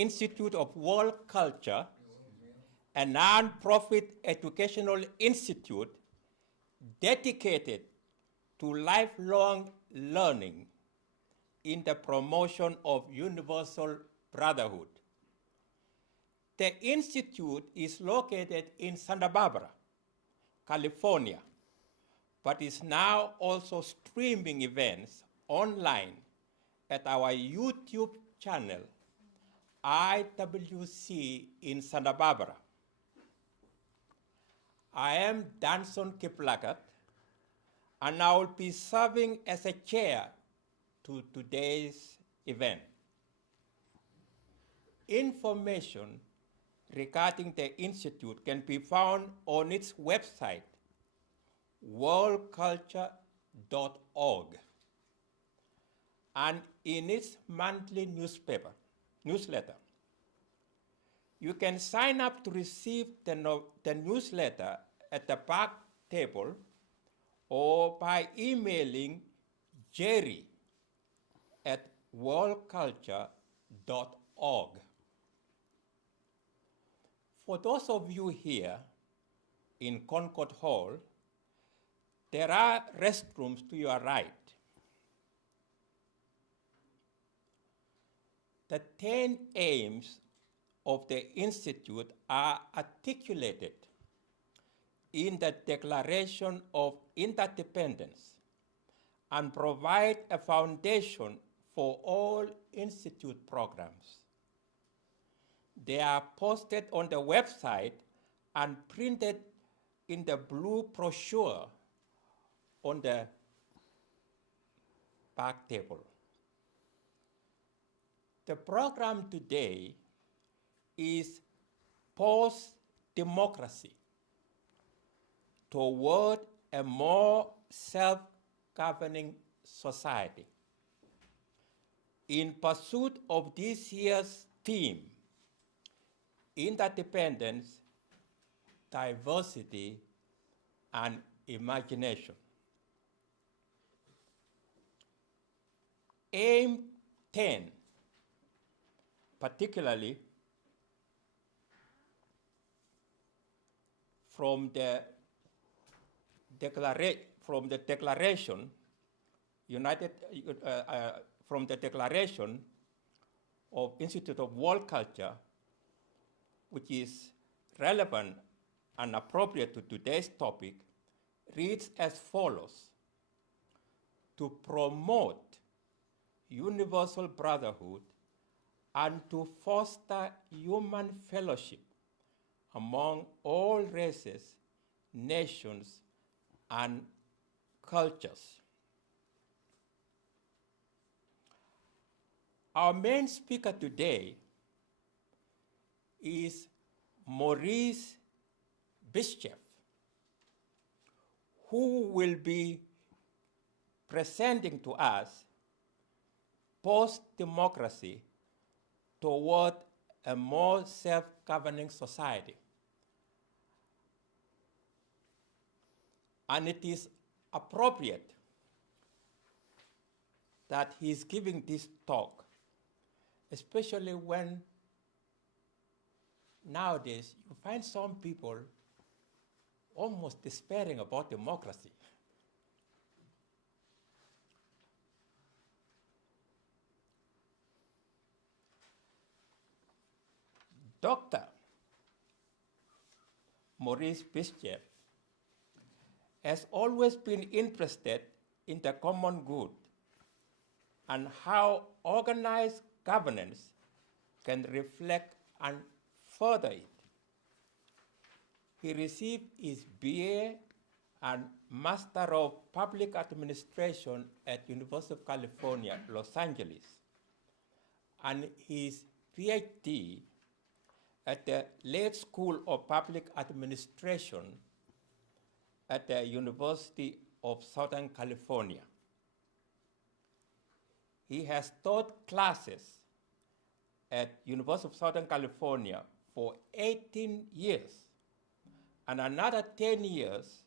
Institute of World Culture, a non-profit educational institute dedicated to lifelong learning in the promotion of universal brotherhood. The institute is located in Santa Barbara, California, but is now also streaming events online at our YouTube channel, IWC in Santa Barbara. I am Danson Kiplagat, and I will be serving as a chair to today's event. Information regarding the Institute can be found on its website, worldculture.org, and in its monthly newsletter. You can sign up to receive the newsletter at the back table or by emailing jerry@worldculture.org. For those of you here in Concord Hall, there are restrooms to your right. The 10 aims of the Institute are articulated in the Declaration of Interdependence and provide a foundation for all Institute programs. They are posted on the website and printed in the blue brochure on the back table. The program today is Post-Democracy Toward a More Self-Governing Society. In pursuit of this year's theme, interdependence, diversity, and imagination. Aim 10, particularly from the Declaration of Institute of World Culture, which is relevant and appropriate to today's topic, reads as follows: to promote universal brotherhood and to foster human fellowship among all races, nations, and cultures. Our main speaker today is MAURICE BISHEFF, who will be presenting to us post-democracy toward a more self-governing society. And it is appropriate that he's giving this talk, especially when nowadays you find some people almost despairing about democracy. Dr. MAURICE BISHEFF has always been interested in the common good and how organized governance can reflect and further it. He received his BA and Master of Public Administration at University of California, Los Angeles, and his PhD at the Late School of Public Administration at the University of Southern California. He has taught classes at University of Southern California for 18 years and another 10 years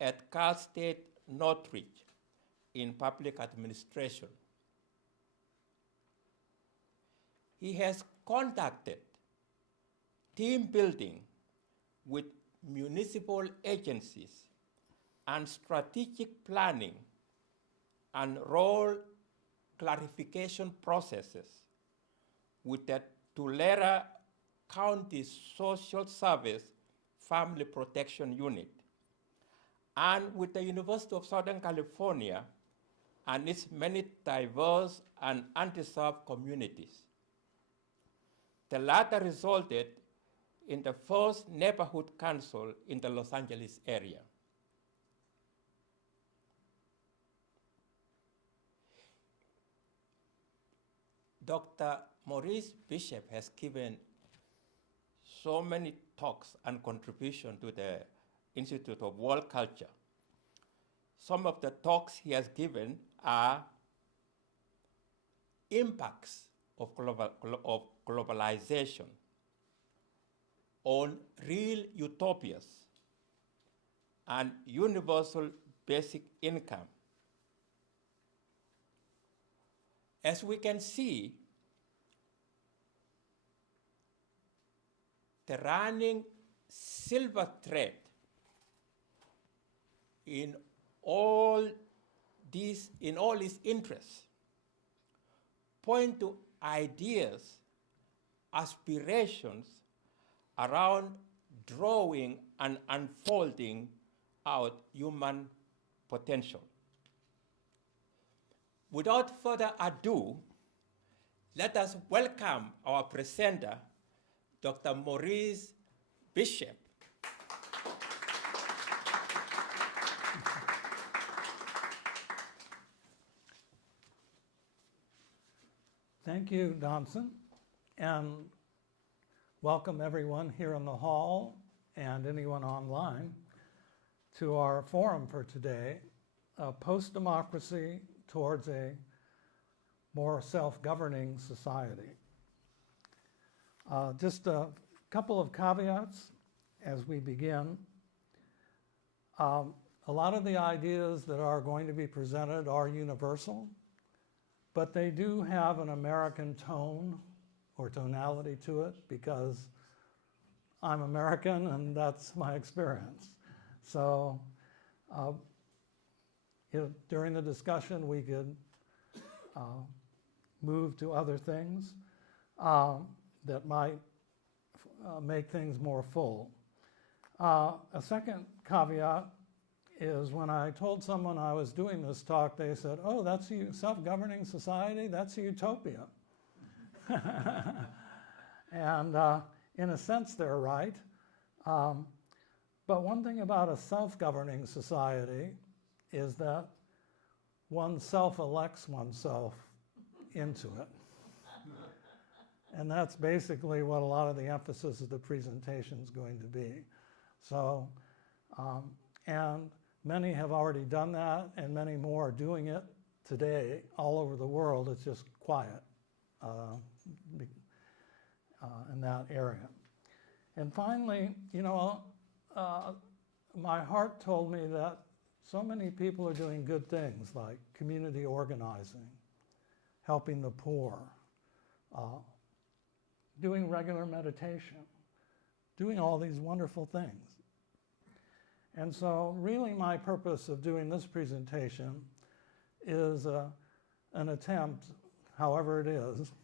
at Cal State Northridge in public administration. He has conducted team building with municipal agencies and strategic planning and role clarification processes with the Tulare County Social Service Family Protection Unit and with the University of Southern California and its many diverse and underserved communities. The latter resulted in the first neighborhood council in the Los Angeles area. Dr. Maurice Bishop has given so many talks and contributions to the Institute of World Culture. Some of the talks he has given are impacts of globalization on real utopias and universal basic income. As we can see, the running silver thread in all these interests point to ideas, aspirations around drawing and unfolding out human potential. Without further ado, let us welcome our presenter, Dr. Maurice Bishop. Thank you, Donson, and welcome everyone here in the hall and anyone online to our forum for today, Post-Democracy Towards a More Self-Governing Society. Just a couple of caveats as we begin. A lot of the ideas that are going to be presented are universal, but they do have an American tone or tonality to it because I'm American and that's my experience. So during the discussion, we could move to other things that might make things more full. A second caveat is when I told someone I was doing this talk, they said, oh, that's a self-governing society? That's a utopia. And in a sense, they're right. But one thing about a self-governing society is that one self-elects oneself into it. And that's basically what a lot of the emphasis of the presentation is going to be. So, and many have already done that, and many more are doing it today all over the world. It's just quiet in that area. And finally, you know, my heart told me that so many people are doing good things like community organizing, helping the poor, doing regular meditation, doing all these wonderful things. And so really my purpose of doing this presentation is an attempt, however it is,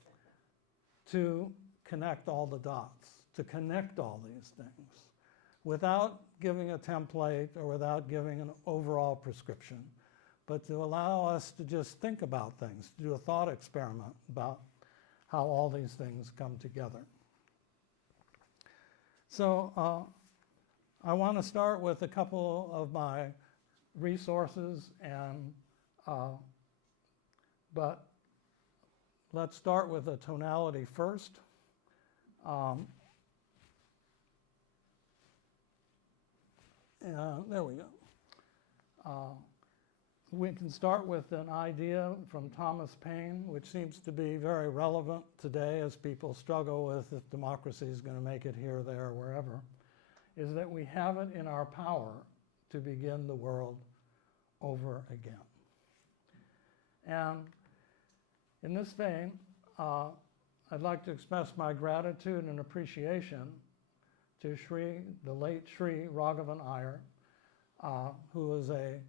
to connect all the dots, to connect all these things without giving a template or without giving an overall prescription, but to allow us to just think about things, to do a thought experiment about how all these things come together. So I want to start with a couple of my resources, and but let's start with a tonality first. There we go. We can start with an idea from Thomas Paine, which seems to be very relevant today as people struggle with if democracy is going to make it here, there, or wherever, is that we have it in our power to begin the world over again. And in this vein, I'd like to express my gratitude and appreciation to the late Sri Raghavan Iyer, who was a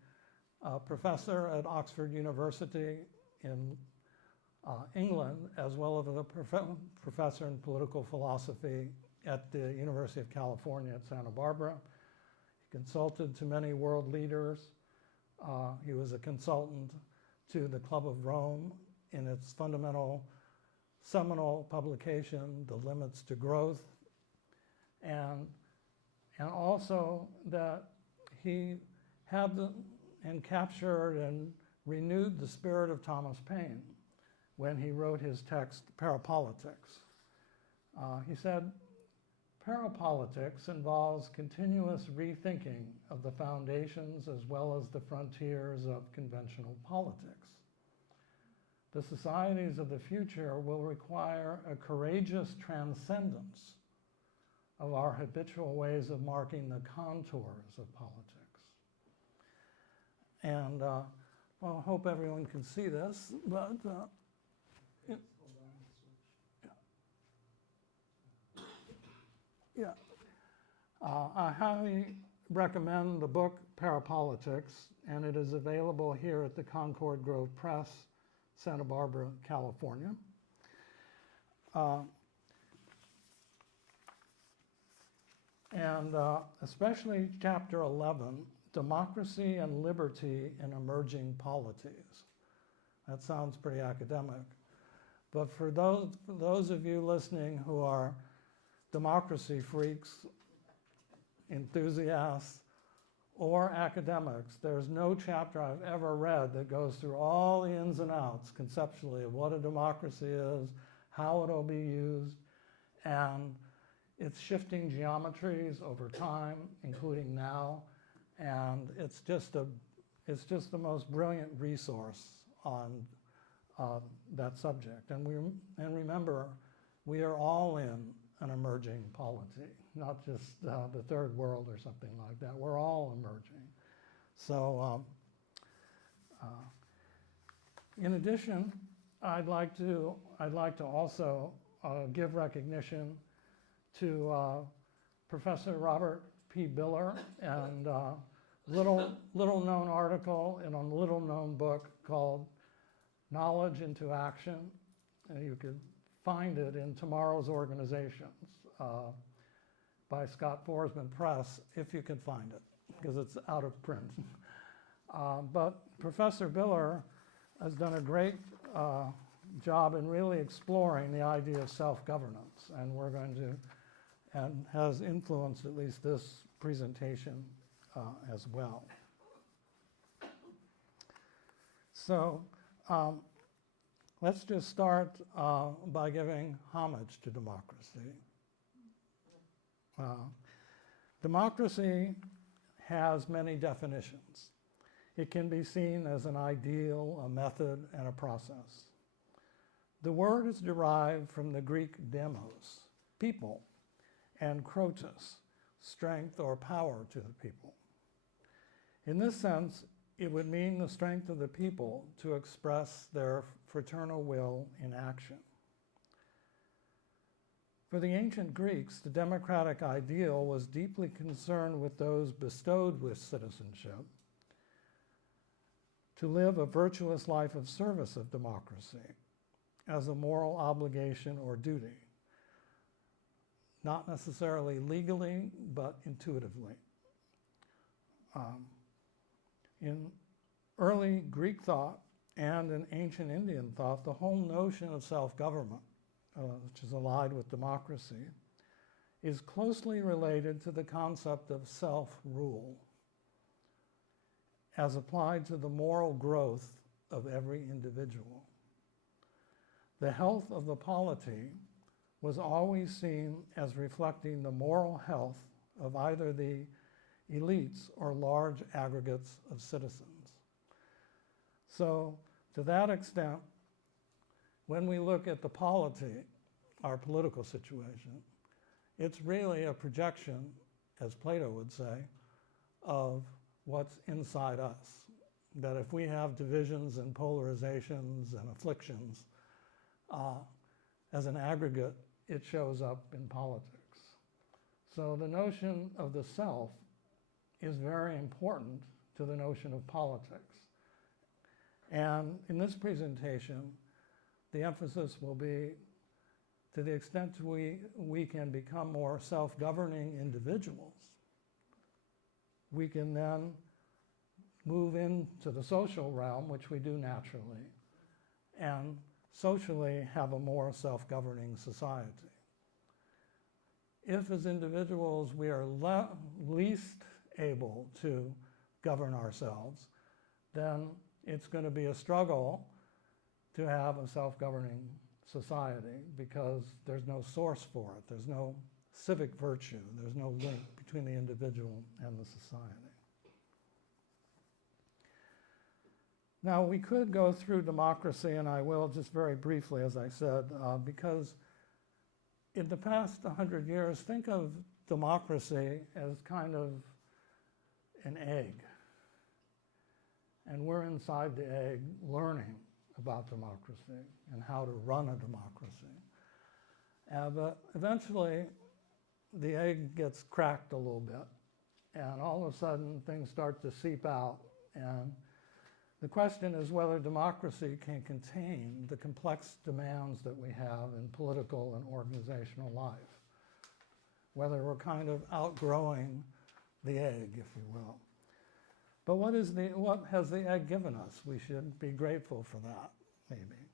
professor at Oxford University in England, as well as a professor in political philosophy at the University of California at Santa Barbara. He consulted to many world leaders. He was a consultant to the Club of Rome in its seminal publication, The Limits to Growth, and also that he had and captured and renewed the spirit of Thomas Paine when he wrote his text, Parapolitics. He said, parapolitics involves continuous rethinking of the foundations as well as the frontiers of conventional politics. The societies of the future will require a courageous transcendence of our habitual ways of marking the contours of politics. And well, I hope everyone can see this, but I highly recommend the book Parapolitics, and it is available here at the Concord Grove Press, Santa Barbara, California. And especially chapter 11, Democracy and Liberty in Emerging Polities. That sounds pretty academic. But for those of you listening who are democracy freaks, enthusiasts, or academics, there's no chapter I've ever read that goes through all the ins and outs conceptually of what a democracy is, how it'll be used, and its shifting geometries over time, including now, and it's just the most brilliant resource on that subject. And remember, we are all in an emerging polity, not just the third world or something like that. We're all emerging. So, in addition, I'd like to also give recognition to Professor Robert P. Biller and little known article in a little known book called Knowledge into Action. And you could find it in Tomorrow's Organizations by Scott Forsman Press, if you can find it, because it's out of print. But Professor Biller has done a great job in really exploring the idea of self-governance, and has influenced at least this presentation as well. So let's just start by giving homage to democracy. Democracy has many definitions. It can be seen as an ideal, a method, and a process. The word is derived from the Greek demos, people, and krotos, strength or power to the people. In this sense, it would mean the strength of the people to express their fraternal will in action. For the ancient Greeks, the democratic ideal was deeply concerned with those bestowed with citizenship to live a virtuous life of service of democracy as a moral obligation or duty, not necessarily legally, but intuitively. In early Greek thought and in ancient Indian thought, the whole notion of self-government, which is allied with democracy, is closely related to the concept of self-rule as applied to the moral growth of every individual. The health of the polity was always seen as reflecting the moral health of either the elites or large aggregates of citizens. So, to that extent, when we look at the polity, our political situation, it's really a projection, as Plato would say, of what's inside us. That if we have divisions and polarizations and afflictions, as an aggregate, it shows up in politics. So the notion of the self is very important to the notion of politics. And in this presentation, the emphasis will be, to the extent we can become more self-governing individuals, we can then move into the social realm, which we do naturally, and socially have a more self-governing society. If as individuals we are least able to govern ourselves, then it's going to be a struggle to have a self-governing society because there's no source for it. There's no civic virtue. There's no link between the individual and the society. Now, we could go through democracy, and I will just very briefly, as I said, because in the past 100 years, think of democracy as kind of an egg. And we're inside the egg learning about democracy and how to run a democracy. But eventually, the egg gets cracked a little bit, and all of a sudden, things start to seep out. And the question is whether democracy can contain the complex demands that we have in political and organizational life, whether we're kind of outgrowing the egg, if you will. But what has the egg given us? We should be grateful for that, maybe.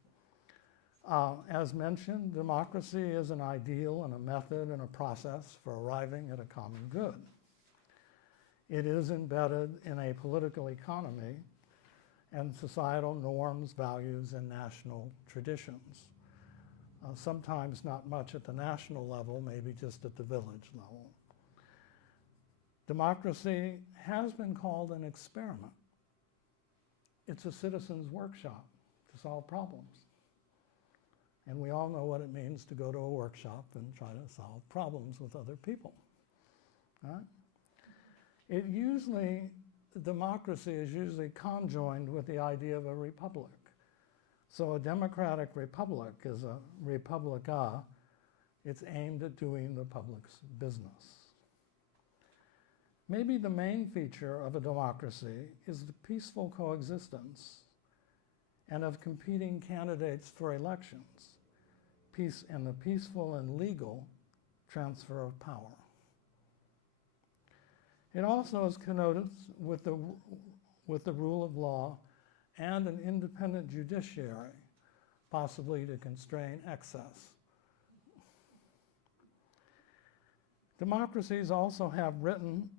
As mentioned, democracy is an ideal and a method and a process for arriving at a common good. It is embedded in a political economy and societal norms, values, and national traditions. Sometimes not much at the national level, maybe just at the village level. Democracy has been called an experiment. It's a citizen's workshop to solve problems. And we all know what it means to go to a workshop and try to solve problems with other people. Right? Democracy is usually conjoined with the idea of a republic. So a democratic republic is a republica. It's aimed at doing the public's business. Maybe the main feature of a democracy is the peaceful coexistence and of competing candidates for elections, and the peaceful and legal transfer of power. It also is connoted with the rule of law and an independent judiciary, possibly to constrain excess. Democracies also have written,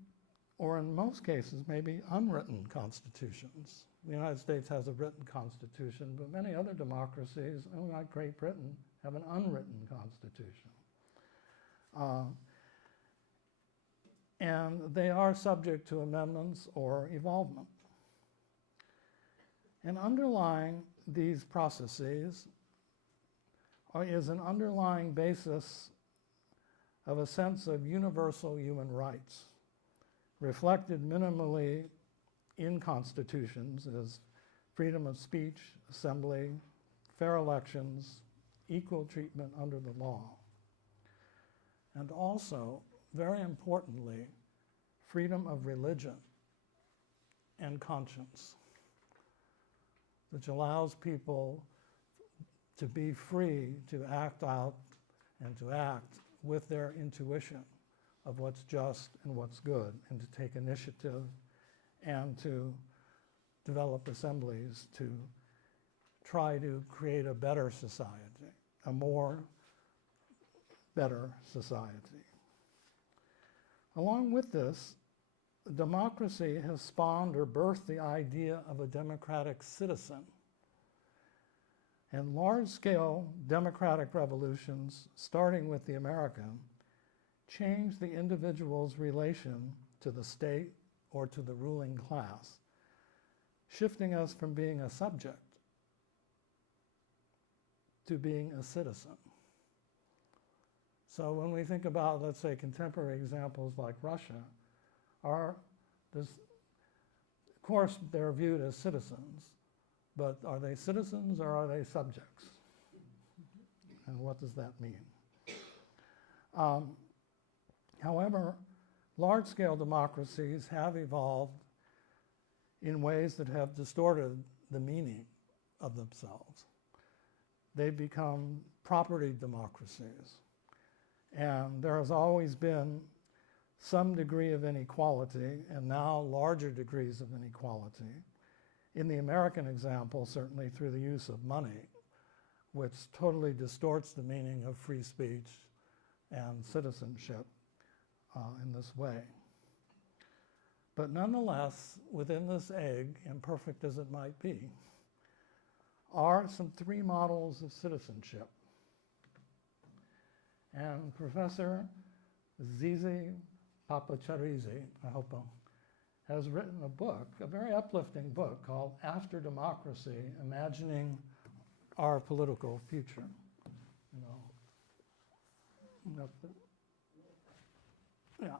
or in most cases, maybe unwritten constitutions. The United States has a written constitution, but many other democracies, like Great Britain, have an unwritten constitution. And they are subject to amendments or evolvement. And underlying these processes is an underlying basis of a sense of universal human rights, reflected minimally in constitutions as freedom of speech, assembly, fair elections, equal treatment under the law. And also, very importantly, freedom of religion and conscience, which allows people to be free to act out and to act with their intuition of what's just and what's good, and to take initiative and to develop assemblies to try to create a better society, a more better society. Along with this, democracy has spawned or birthed the idea of a democratic citizen. And large-scale democratic revolutions, starting with the American, changed the individual's relation to the state or to the ruling class, shifting us from being a subject to being a citizen. So when we think about, let's say, contemporary examples like Russia, of course, they're viewed as citizens, but are they citizens or are they subjects? and what does that mean? However, large-scale democracies have evolved in ways that have distorted the meaning of themselves. They've become property democracies. And there has always been some degree of inequality, and now larger degrees of inequality. In the American example, certainly through the use of money, which totally distorts the meaning of free speech and citizenship in this way. But nonetheless, within this egg, imperfect as it might be, are some three models of citizenship. And Professor Zizi Papacharizi, I hope has written a book, a very uplifting book called After Democracy, Imagining Our Political Future. Yeah.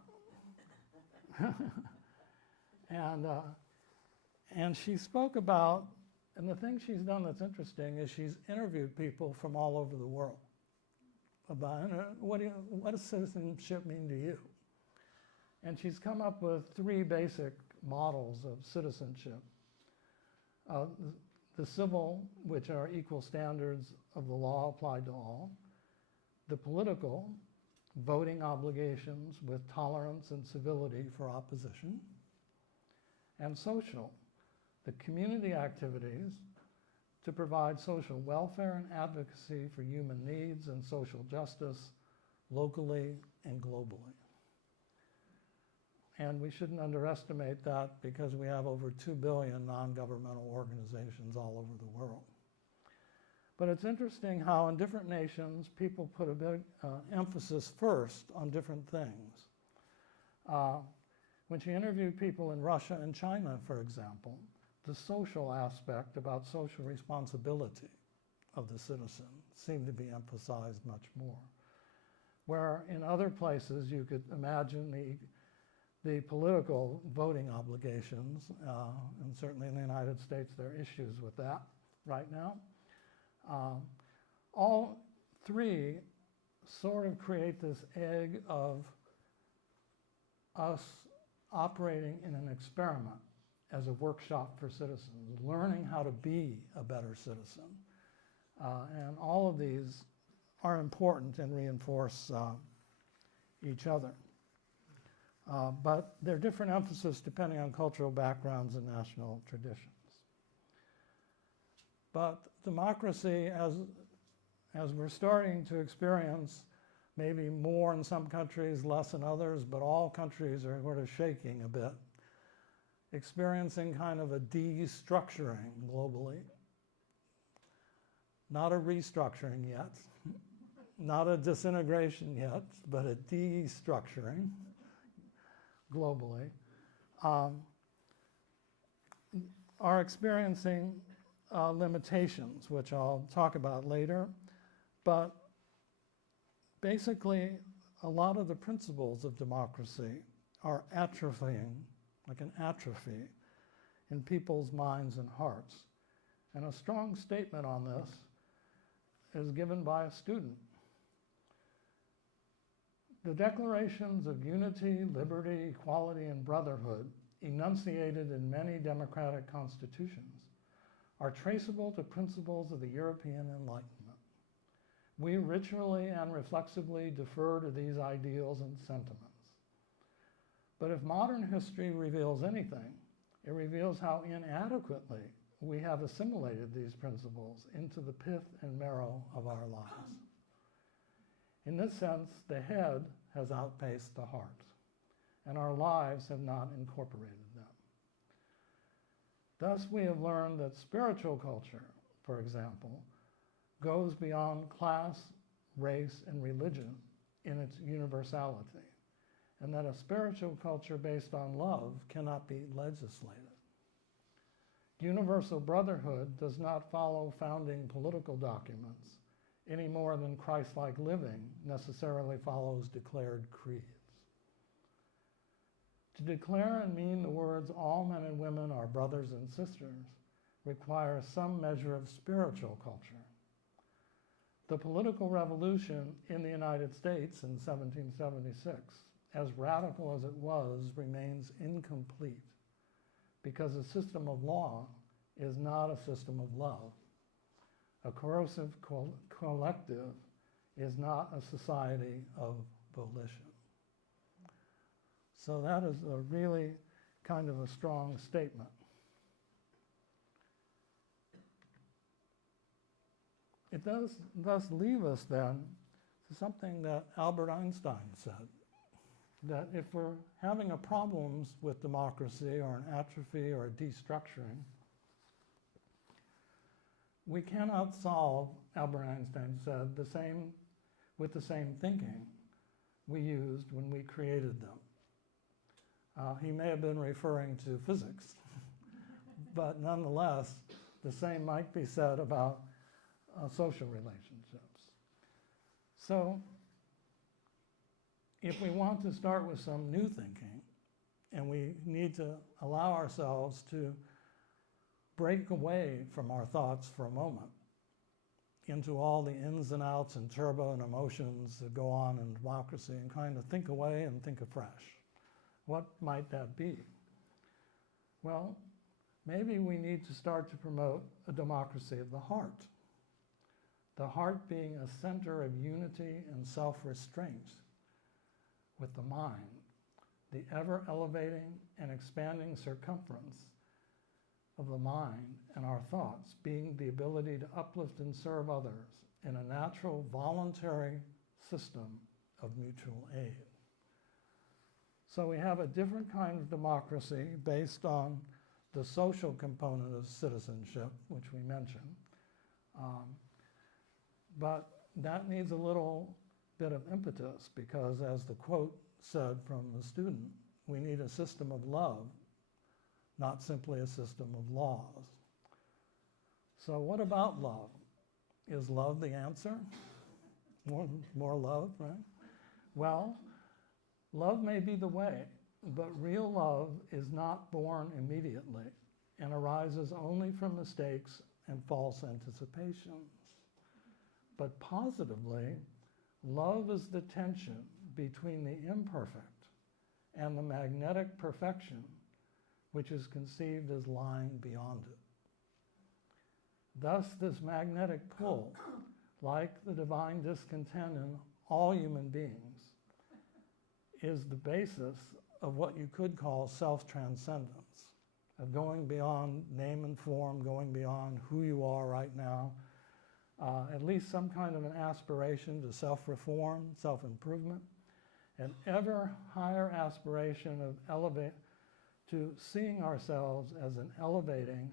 And she spoke about, and the thing she's done that's interesting is she's interviewed people from all over the world about what does citizenship mean to you? And she's come up with three basic models of citizenship. The civil, which are equal standards of the law applied to all. The political, voting obligations with tolerance and civility for opposition. And social, the community activities to provide social welfare and advocacy for human needs and social justice locally and globally. And we shouldn't underestimate that because we have over 2 billion non-governmental organizations all over the world. But it's interesting how in different nations people put a big emphasis first on different things. When she interviewed people in Russia and China, for example, the social aspect about social responsibility of the citizen seemed to be emphasized much more. Where in other places you could imagine the political voting obligations, and certainly in the United States there are issues with that right now. All three sort of create this egg of us operating in an experiment as a workshop for citizens, learning how to be a better citizen. And all of these are important and reinforce each other. But they're different emphasis depending on cultural backgrounds and national traditions. But democracy, as we're starting to experience, maybe more in some countries, less in others, but all countries are sort of shaking a bit, experiencing kind of a destructuring globally. Not a restructuring yet, not a disintegration yet, but a destructuring globally, are experiencing limitations, which I'll talk about later. But basically, a lot of the principles of democracy are atrophying, like an atrophy, in people's minds and hearts. And a strong statement on this is given by a student. The declarations of unity, liberty, equality, and brotherhood enunciated in many democratic constitutions are traceable to principles of the European Enlightenment. We ritually and reflexively defer to these ideals and sentiments. But if modern history reveals anything, it reveals how inadequately we have assimilated these principles into the pith and marrow of our lives. In this sense, the head has outpaced the heart, and our lives have not incorporated them. Thus, we have learned that spiritual culture, for example, goes beyond class, race, and religion in its universality, and that a spiritual culture based on love cannot be legislated. Universal brotherhood does not follow founding political documents any more than Christ-like living necessarily follows declared creeds. To declare and mean the words all men and women are brothers and sisters requires some measure of spiritual culture. The political revolution in the United States in 1776, as radical as it was, remains incomplete because a system of law is not a system of love. A coercive collective is not a society of volition. So that is a really kind of a strong statement. It does thus leave us then to something that Albert Einstein said, that if we're having a problems with democracy or an atrophy or a destructuring, we cannot solve, Albert Einstein said, with the same thinking we used when we created them. He may have been referring to physics, but nonetheless, the same might be said about social relationships. So, if we want to start with some new thinking, and we need to allow ourselves to break away from our thoughts for a moment into all the ins and outs and turbo and emotions that go on in democracy and kind of think away and think afresh. What might that be? Well, maybe we need to start to promote a democracy of the heart. The heart being a center of unity and self-restraint with the mind, the ever-elevating and expanding circumference of the mind and our thoughts being the ability to uplift and serve others in a natural, voluntary system of mutual aid. So we have a different kind of democracy based on the social component of citizenship, which we mentioned. But that needs a little bit of impetus because, as the quote said from the student, we need a system of love, not simply a system of laws. So what about love? Is love the answer? More love, right? Well, love may be the way, but real love is not born immediately and arises only from mistakes and false anticipations. But positively, love is the tension between the imperfect and the magnetic perfection, which is conceived as lying beyond it. Thus, this magnetic pull, like the divine discontent in all human beings, is the basis of what you could call self-transcendence, of going beyond name and form, going beyond who you are right now, at least some kind of an aspiration to self-reform, self-improvement, an ever higher aspiration of to seeing ourselves as an elevating,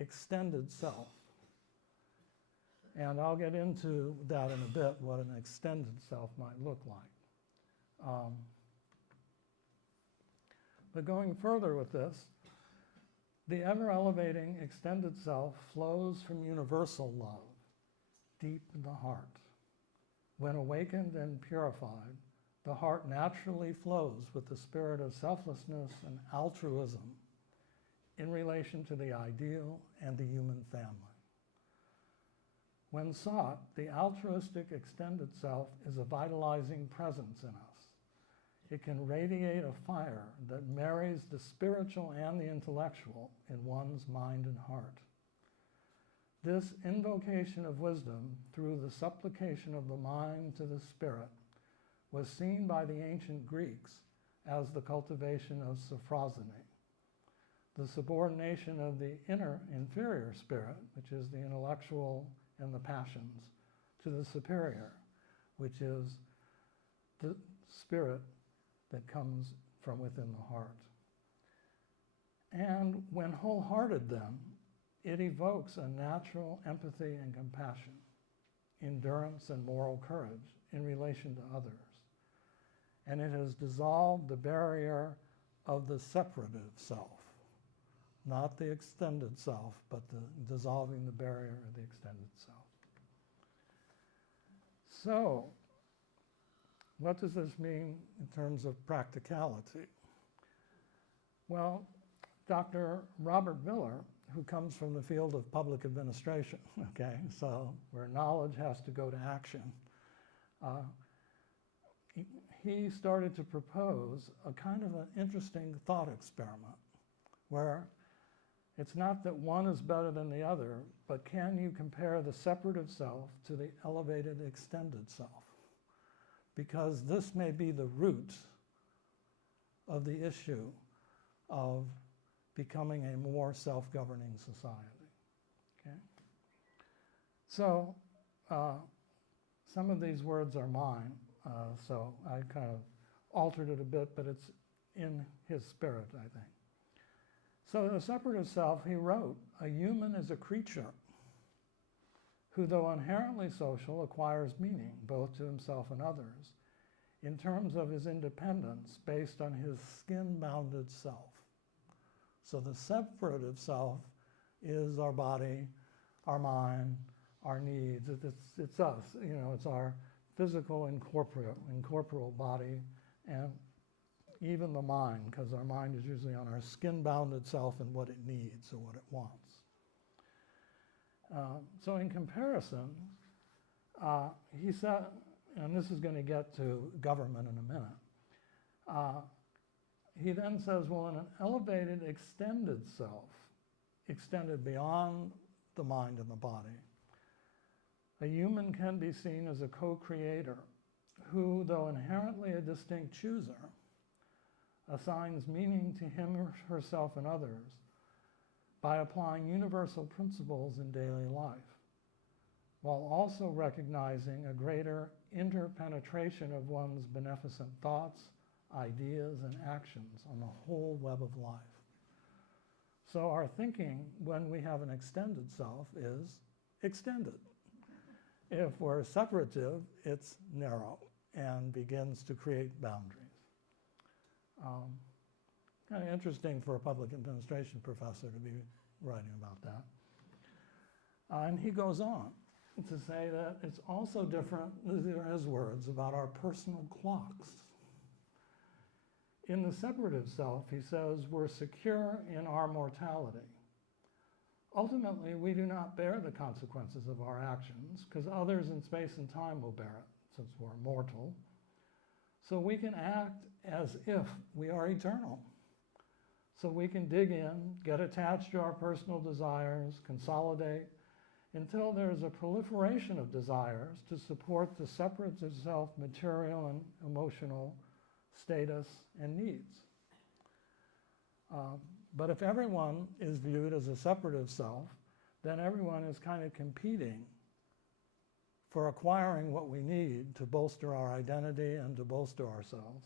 extended self. And I'll get into that in a bit, what an extended self might look like. But going further with this, the ever-elevating, extended self flows from universal love, deep in the heart. When awakened and purified, the heart naturally flows with the spirit of selflessness and altruism in relation to the ideal and the human family. When sought, the altruistic extended self is a vitalizing presence in us. It can radiate a fire that marries the spiritual and the intellectual in one's mind and heart. This invocation of wisdom through the supplication of the mind to the spirit was seen by the ancient Greeks as the cultivation of sophrosony, the subordination of the inner inferior spirit, which is the intellectual and the passions, to the superior, which is the spirit that comes from within the heart. And when wholehearted then, it evokes a natural empathy and compassion, endurance and moral courage in relation to others. And it has dissolved the barrier of the separative self, not the extended self, but dissolving the barrier of the extended self. So, what does this mean in terms of practicality? Well, Dr. Robert Miller, who comes from the field of public administration, okay? So where knowledge has to go to action. He started to propose a kind of an interesting thought experiment where it's not that one is better than the other, but can you compare the separative self to the elevated extended self? Because this may be the root of the issue of becoming a more self-governing society, okay? So some of these words are mine, so I kind of altered it a bit, but it's in his spirit, I think. So the separative self, he wrote, a human is a creature who, though inherently social, acquires meaning, both to himself and others, in terms of his independence based on his skin-bounded self. So the separative self is our body, our mind, our needs. It's us, you know, it's our physical incorporeal body, and even the mind, because our mind is usually on our skin-bounded self and what it needs or what it wants. So in comparison, he said, and this is going to get to government in a minute, he then says, well, in an elevated extended self, extended beyond the mind and the body, a human can be seen as a co-creator who, though inherently a distinct chooser, assigns meaning to him or herself and others by applying universal principles in daily life, while also recognizing a greater interpenetration of one's beneficent thoughts, ideas, and actions on the whole web of life. So our thinking, when we have an extended self, is extended. If we're separative, it's narrow and begins to create boundaries. Kind of interesting for a public administration professor to be writing about that. And he goes on to say that it's also different, these are his words, about our personal clocks. In the separative self, he says, we're secure in our mortality. Ultimately, we do not bear the consequences of our actions because others in space and time will bear it, since we're mortal. So we can act as if we are eternal. So we can dig in, get attached to our personal desires, consolidate, until there's a proliferation of desires to support the separative self material and emotional status and needs. But if everyone is viewed as a separative self, then everyone is kind of competing for acquiring what we need to bolster our identity and to bolster ourselves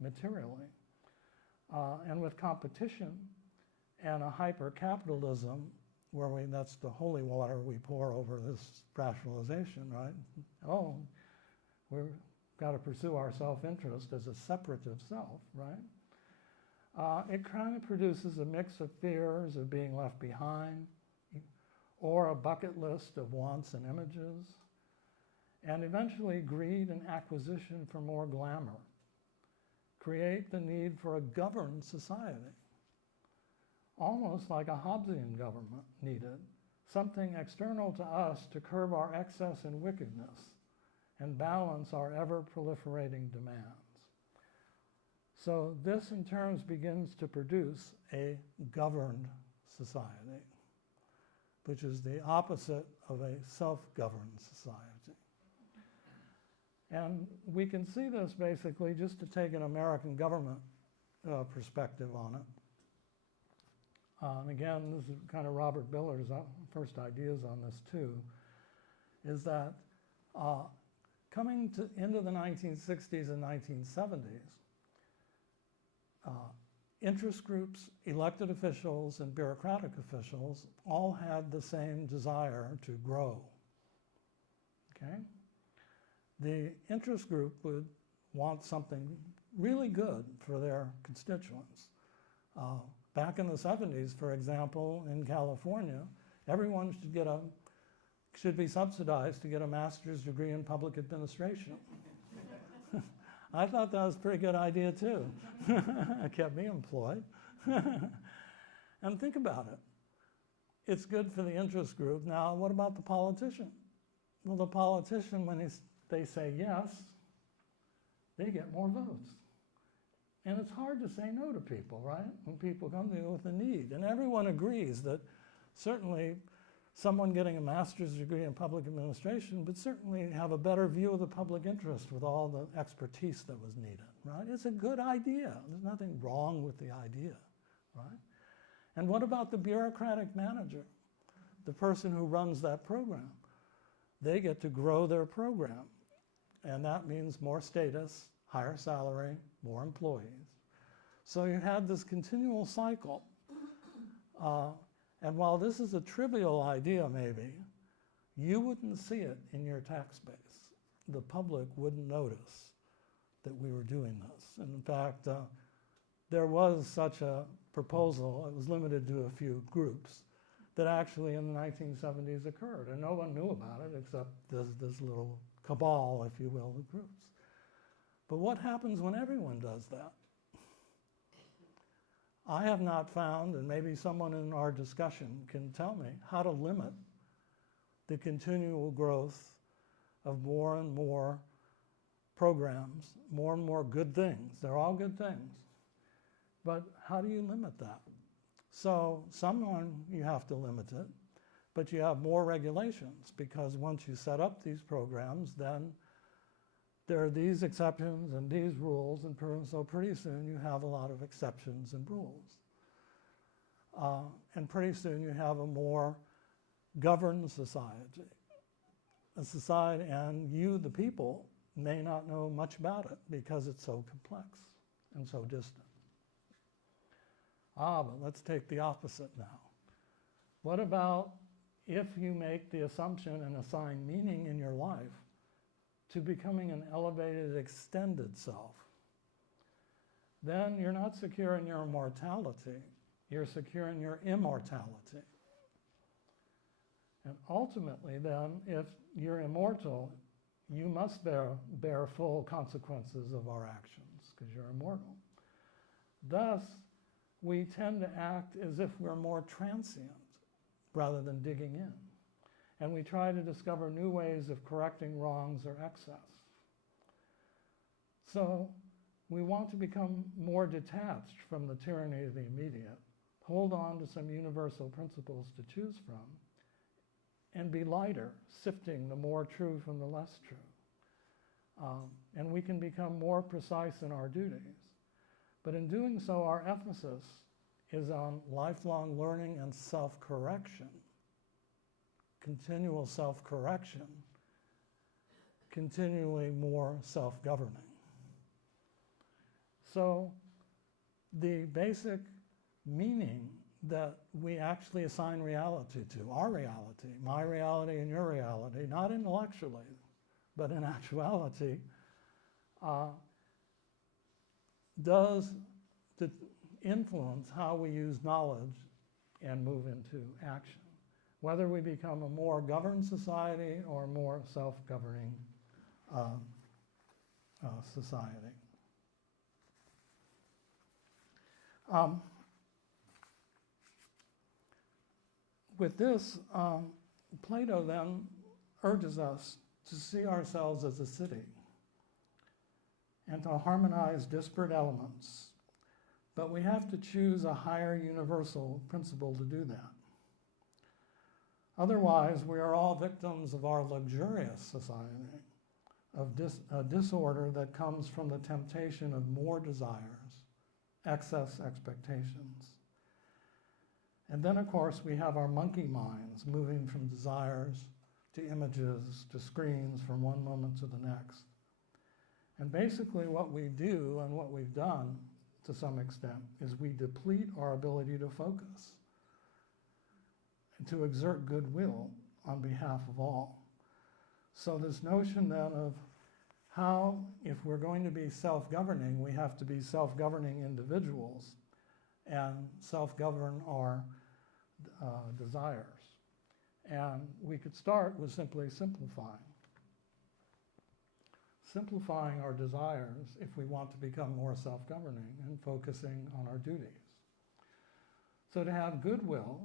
materially. And with competition and a hyper-capitalism, where that's the holy water we pour over this rationalization, right? Oh, we've got to pursue our self-interest as a separative self, right? It kind of produces a mix of fears of being left behind, or a bucket list of wants and images, and eventually greed and acquisition for more glamour create the need for a governed society, almost like a Hobbesian government needed, something external to us to curb our excess and wickedness and balance our ever-proliferating demands. So this in turn begins to produce a governed society, which is the opposite of a self-governed society. And we can see this basically, just to take an American government perspective on it. Again, this is kind of Robert Biller's first ideas on this too, is that coming into the 1960s and 1970s, interest groups, elected officials, and bureaucratic officials all had the same desire to grow, okay? The interest group would want something really good for their constituents. Back in the 70s, for example, in California, everyone should be subsidized to get a master's degree in public administration. I thought that was a pretty good idea too. It kept me employed. And think about it. it's good for the interest group. Now, what about the politician? Well, the politician, when they say yes, they get more votes. And it's hard to say no to people, right? When people come to you with a need. And everyone agrees that certainly someone getting a master's degree in public administration would certainly have a better view of the public interest with all the expertise that was needed, right? It's a good idea. There's nothing wrong with the idea, right? And what about the bureaucratic manager, the person who runs that program? They get to grow their program. And that means more status, higher salary, more employees. So you had this continual cycle. And while this is a trivial idea maybe, you wouldn't see it in your tax base. The public wouldn't notice that we were doing this. And in fact, there was such a proposal, it was limited to a few groups, that actually in the 1970s occurred. And no one knew about it except this little cabal, if you will, of groups. But what happens when everyone does that? I have not found, and maybe someone in our discussion can tell me, how to limit the continual growth of more and more programs, more and more good things. They're all good things. But how do you limit that? So someone, you have to limit it, but you have more regulations, because once you set up these programs, then there are these exceptions and these rules, and so pretty soon you have a lot of exceptions and rules. And pretty soon you have a more governed society. A society, and you, the people, may not know much about it because it's so complex and so distant. But let's take the opposite now. What about if you make the assumption and assign meaning in your life to becoming an elevated, extended self? Then you're not secure in your mortality, you're secure in your immortality. And ultimately then, if you're immortal, you must bear full consequences of our actions, because you're immortal. Thus, we tend to act as if we're more transient rather than digging in. And we try to discover new ways of correcting wrongs or excess. So we want to become more detached from the tyranny of the immediate, hold on to some universal principles to choose from, and be lighter, sifting the more true from the less true. And we can become more precise in our duties. But in doing so, our emphasis is on lifelong learning and self-correction, continual self-correction, continually more self-governing. So the basic meaning that we actually assign reality to, our reality, my reality and your reality, not intellectually, but in actuality, does influence how we use knowledge and move into action, whether we become a more governed society or a more self-governing society. With this, Plato then urges us to see ourselves as a city and to harmonize disparate elements. But we have to choose a higher universal principle to do that. Otherwise, we are all victims of our luxurious society, of a disorder that comes from the temptation of more desires, excess expectations. And then, of course, we have our monkey minds moving from desires to images to screens from one moment to the next. And basically what we do and what we've done to some extent is we deplete our ability to focus and to exert goodwill on behalf of all. So this notion then of how, if we're going to be self-governing, we have to be self-governing individuals and self-govern our desires. And we could start with simply simplifying. Simplifying our desires if we want to become more self-governing and focusing on our duties. So to have goodwill,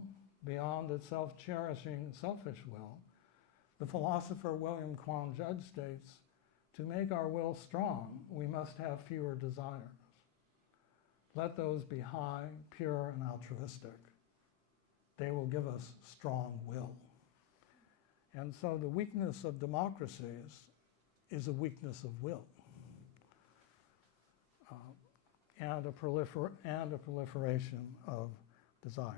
beyond its self-cherishing, selfish will, the philosopher William Quan Judge states, to make our will strong, we must have fewer desires. Let those be high, pure, and altruistic. They will give us strong will. And so the weakness of democracies is a weakness of will, and a proliferation of desires.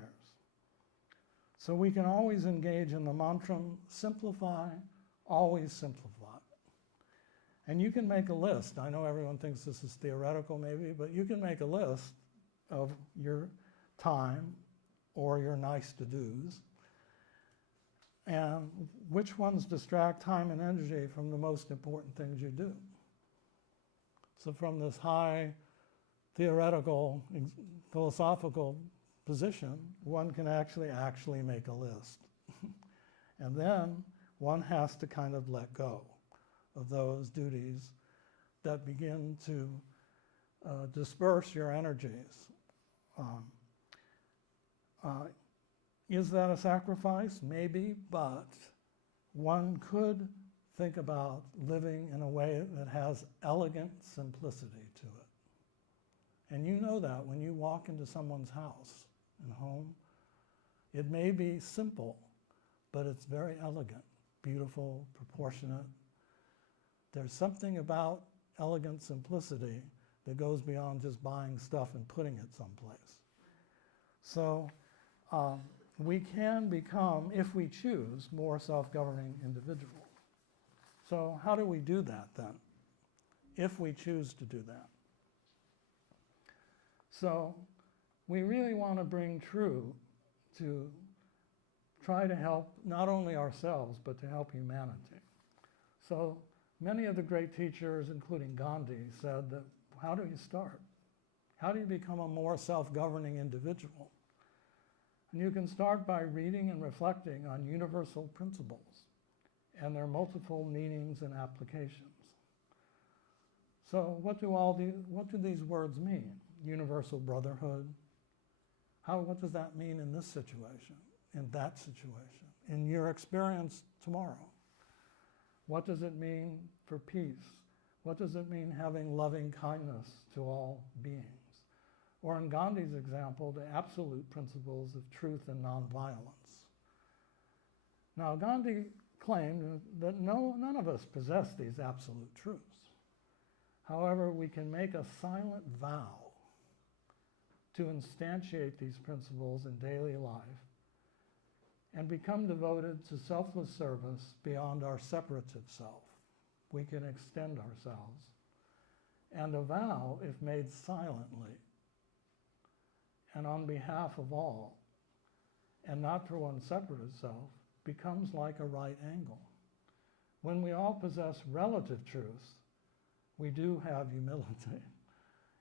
So we can always engage in the mantra, simplify, always simplify. And you can make a list. I know everyone thinks this is theoretical maybe, but you can make a list of your time or your nice to-dos, and which ones distract time and energy from the most important things you do. So from this high theoretical, philosophical position, one can actually make a list. And then one has to kind of let go of those duties that begin to disperse your energies. Is that a sacrifice? Maybe, but one could think about living in a way that has elegant simplicity to it. And you know that when you walk into someone's house and home, it may be simple, but it's very elegant, beautiful, proportionate. There's something about elegant simplicity that goes beyond just buying stuff and putting it someplace. So we can become, if we choose, more self-governing individuals. So how do we do that then, if we choose to do that? So we really want to bring true to try to help not only ourselves, but to help humanity. So many of the great teachers, including Gandhi, said that, how do you start? How do you become a more self-governing individual? And you can start by reading and reflecting on universal principles and their multiple meanings and applications. So what do these words mean? Universal brotherhood. What does that mean in this situation, in that situation, in your experience tomorrow? What does it mean for peace? What does it mean having loving kindness to all beings? Or in Gandhi's example, the absolute principles of truth and nonviolence. Now, Gandhi claimed that none of us possess these absolute truths. However, we can make a silent vow to instantiate these principles in daily life and become devoted to selfless service beyond our separative self. We can extend ourselves. And a vow, if made silently and on behalf of all, and not for one's separative self, becomes like a right angle. When we all possess relative truths, we do have humility.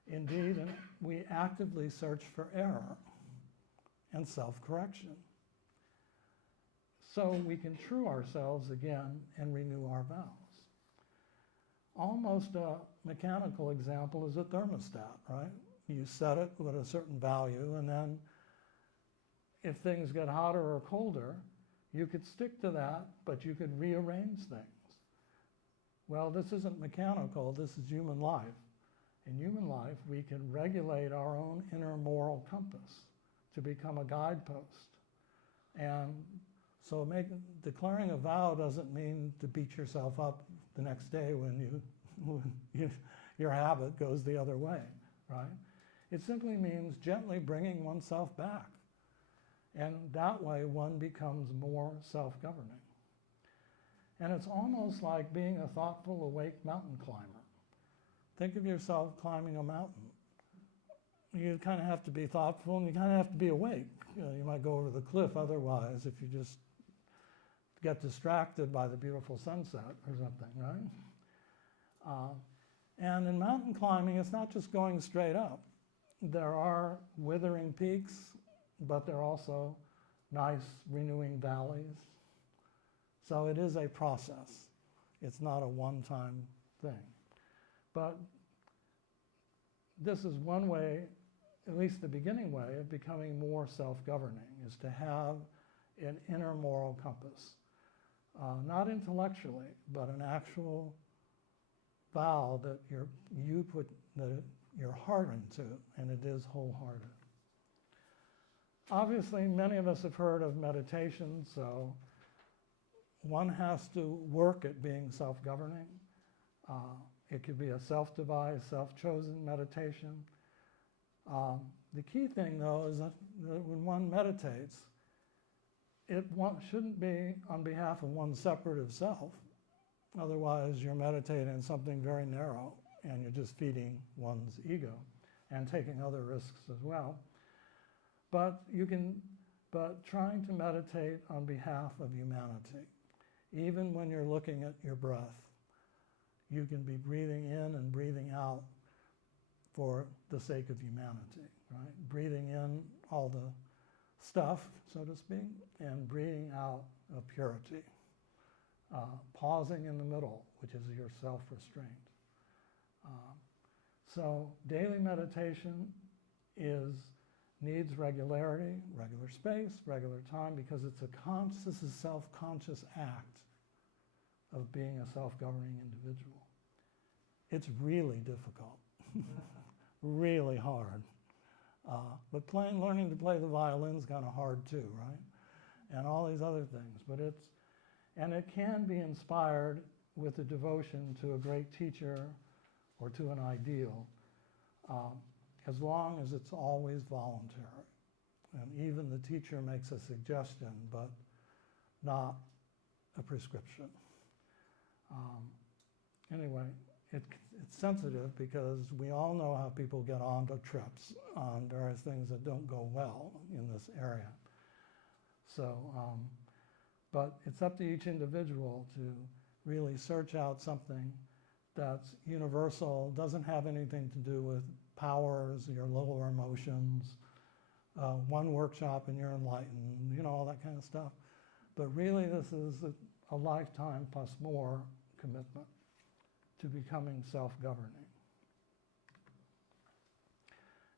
Indeed, we actively search for error and self-correction. So we can true ourselves again and renew our vows. Almost a mechanical example is a thermostat, right? You set it with a certain value, and then if things get hotter or colder, you could stick to that, but you could rearrange things. Well, this isn't mechanical, this is human life. In human life, we can regulate our own inner moral compass to become a guidepost. And so declaring a vow doesn't mean to beat yourself up the next day when your habit goes the other way, right? It simply means gently bringing oneself back. And that way one becomes more self-governing. And it's almost like being a thoughtful, awake mountain climber. Think of yourself climbing a mountain. You kind of have to be thoughtful and you kind of have to be awake. You might go over the cliff otherwise if you just get distracted by the beautiful sunset or something, right? And in mountain climbing, it's not just going straight up. There are withering peaks, but there are also nice renewing valleys. So it is a process. It's not a one-time thing. But this is one way, at least the beginning way, of becoming more self-governing, is to have an inner moral compass. Not intellectually, but an actual vow that you put your heart into, and it is wholehearted. Obviously, many of us have heard of meditation, so one has to work at being self-governing. It could be a self-devised, self-chosen meditation. The key thing, though, is that when one meditates, it shouldn't be on behalf of one's separative self. Otherwise, you're meditating on something very narrow, and you're just feeding one's ego and taking other risks as well. But trying to meditate on behalf of humanity. Even when you're looking at your breath, you can be breathing in and breathing out for the sake of humanity, right? Breathing in all the stuff, so to speak, and breathing out of purity. Pausing in the middle, which is your self-restraint. So daily meditation needs regularity, regular space, regular time, because this is a self-conscious act of being a self-governing individual. It's really difficult, really hard. But learning to play the violin is kind of hard too, right? And all these other things. And it can be inspired with a devotion to a great teacher or to an ideal, as long as it's always voluntary. And even the teacher makes a suggestion, but not a prescription. Anyway, it's sensitive because we all know how people get onto trips on various things that don't go well in this area. So, but it's up to each individual to really search out something that's universal, doesn't have anything to do with powers, your lower emotions, one workshop and you're enlightened, all that kind of stuff. But really this is a lifetime plus more commitment to becoming self-governing.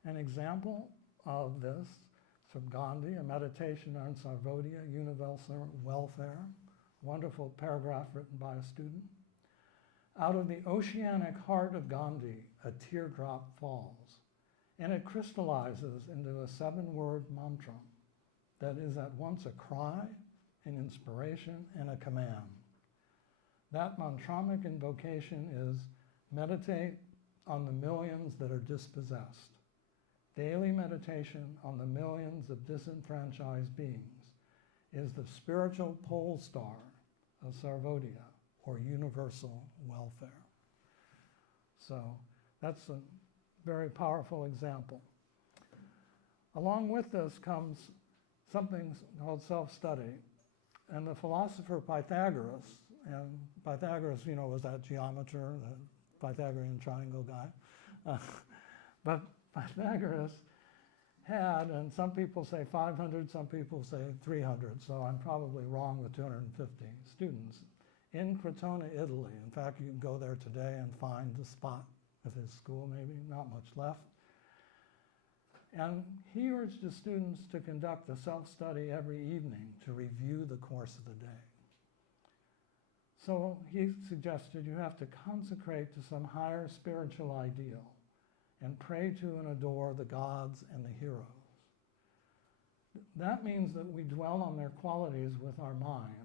An example of this is from Gandhi, A Meditation on Sarvodaya, Universal Welfare, wonderful paragraph written by a student. Out of the oceanic heart of Gandhi, a teardrop falls, and it crystallizes into a 7-word mantra that is at once a cry, an inspiration, and a command. That mantramic invocation is, meditate on the millions that are dispossessed. Daily meditation on the millions of disenfranchised beings is the spiritual pole star of Sarvodaya, or universal welfare. So that's a very powerful example. Along with this comes something called self-study. And the philosopher Pythagoras, and Pythagoras, was that geometer, the Pythagorean triangle guy. But Pythagoras had, and some people say 500, some people say 300, so I'm probably wrong with 250 students in Crotone, Italy. In fact, you can go there today and find the spot of his school, maybe, not much left. And he urged the students to conduct a self-study every evening to review the course of the day. So he suggested you have to consecrate to some higher spiritual ideal and pray to and adore the gods and the heroes. That means that we dwell on their qualities with our minds,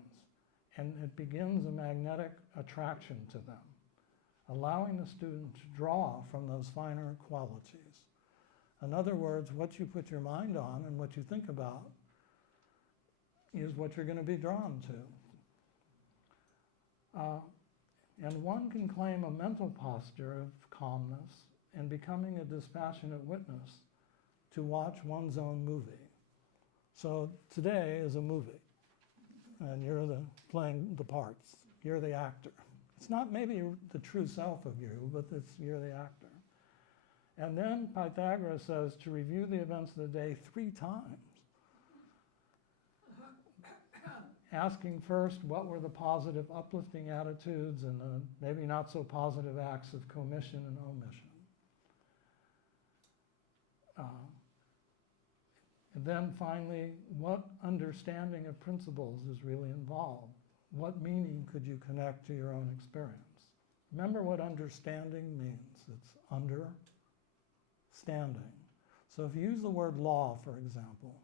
and it begins a magnetic attraction to them, allowing the student to draw from those finer qualities. In other words, what you put your mind on and what you think about is what you're going to be drawn to. And one can claim a mental posture of calmness and becoming a dispassionate witness to watch one's own movie. So today is a movie, and you're playing the parts. You're the actor. It's not maybe the true self of you, but you're the actor. And then Pythagoras says to review the events of the day 3 times. Asking first what were the positive, uplifting attitudes and the maybe not so positive acts of commission and omission. And then finally, what understanding of principles is really involved? What meaning could you connect to your own experience? Remember what understanding means. It's understanding. So if you use the word law, for example,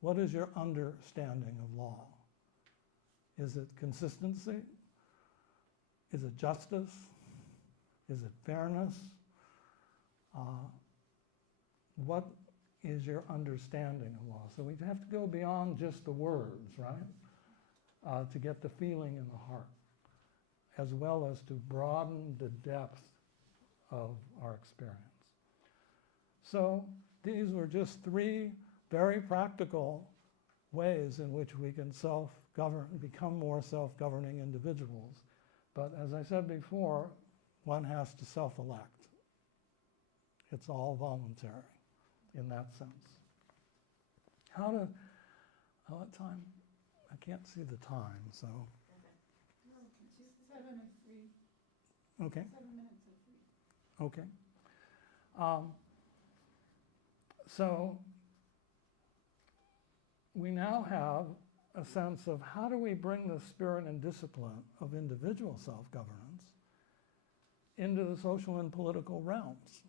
what is your understanding of law? Is it consistency? Is it justice? Is it fairness? What is your understanding of law? So we have to go beyond just the words, right? To get the feeling in the heart, as well as to broaden the depth of our experience. So these were just three very practical ways in which we can self-govern, become more self-governing individuals. But as I said before, one has to self-elect. It's all voluntary in that sense. What time? I can't see the time, so. She's 7 and 3. Okay. 7 minutes and 3. Okay. So we now have a sense of how do we bring the spirit and discipline of individual self-governance into the social and political realms.